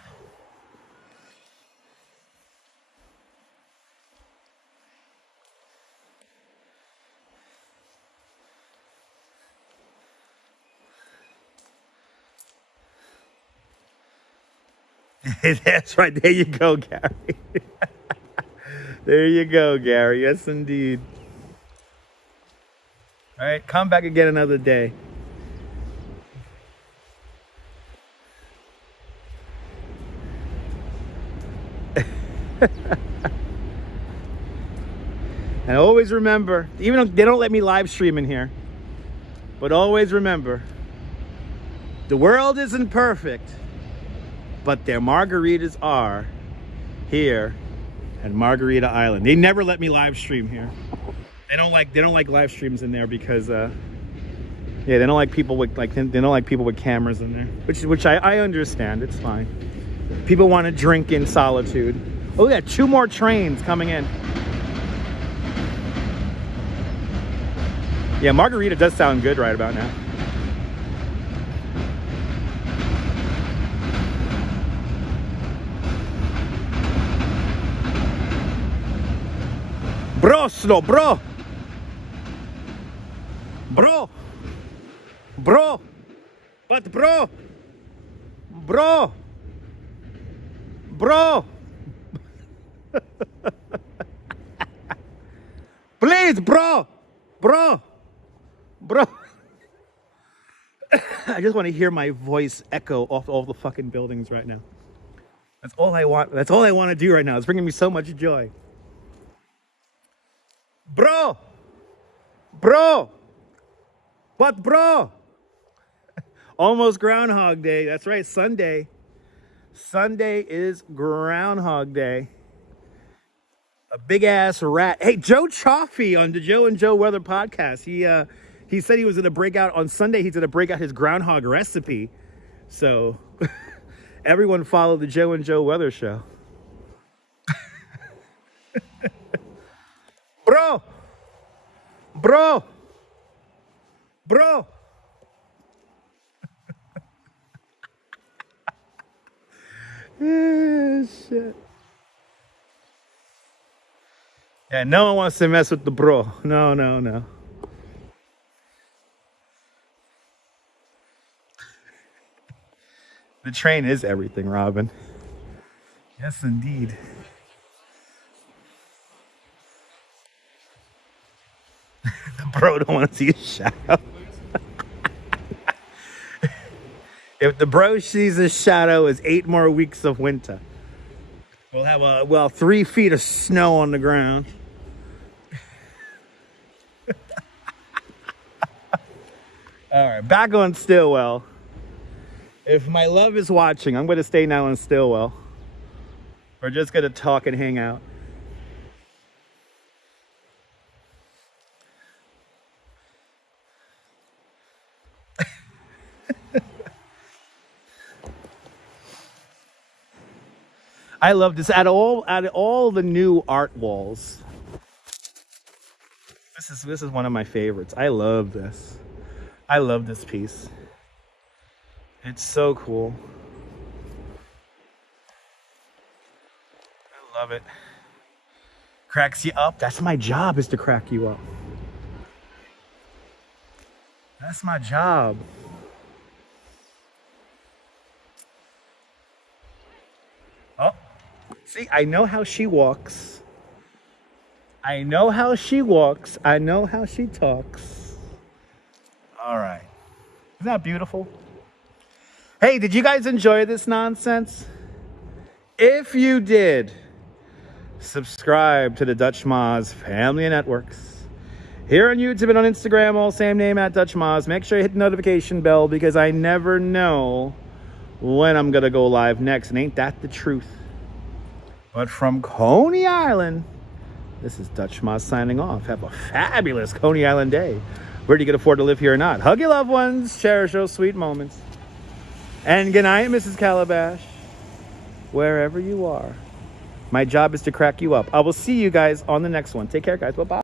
That's right. There you go, Gary. There you go, Gary. Yes, indeed. All right, come back again another day. And always remember, even though they don't let me live stream in here, but always remember, the world isn't perfect, but their margaritas are here at Margarita Island. They never let me live stream here. They don't like live streams in there because yeah, they don't like people with cameras in there, which I understand. It's fine. People want to drink in solitude. Oh yeah, 2 more trains coming in. Yeah, Margarita does sound good right about now. Bro, slow, bro. Bro. Bro. But bro. Bro. Bro. Please, bro. Bro. Bro. I just want to hear my voice echo off all the fucking buildings right now. That's all I want. That's all I want to do right now. It's bringing me so much joy. Bro. Bro. But bro. Almost Groundhog Day. That's right, Sunday. Sunday is Groundhog Day. A big ass rat. Hey, Joe Chaffee on the Joe and Joe Weather podcast. He said he was gonna break out on Sunday. He's gonna break out his groundhog recipe. So everyone follow the Joe and Joe Weather show. Bro. Bro. Bro. Shit. Yeah, no one wants to mess with the bro. No. The train is everything, Robin. Yes, indeed. The bro don't want to see a shadow. If the bro sees a shadow, it's 8 more weeks of winter. We'll have 3 feet of snow on the ground. All right, back on Stillwell. If my love is watching, I'm going to stay now on Stillwell. We're just going to talk and hang out. I love this. Out of all the new art walls, this is one of my favorites. I love this. I love this piece. It's so cool. I love it. Cracks you up. That's my job, is to crack you up. That's my job. Oh, see, I know how she walks. I know how she walks. I know how she talks. All right. Isn't that beautiful? Hey, did you guys enjoy this nonsense? If you did, subscribe to the Dutch Moz Family of Networks. Here on YouTube and on Instagram, all same name, at Dutch Moz. Make sure you hit the notification bell, because I never know when I'm going to go live next. And ain't that the truth? But from Coney Island, this is Dutch Moz signing off. Have a fabulous Coney Island day. Whether you can afford to live here or not. Hug your loved ones. Cherish those sweet moments. And good night, Mrs. Calabash. Wherever you are. My job is to crack you up. I will see you guys on the next one. Take care, guys. Bye-bye.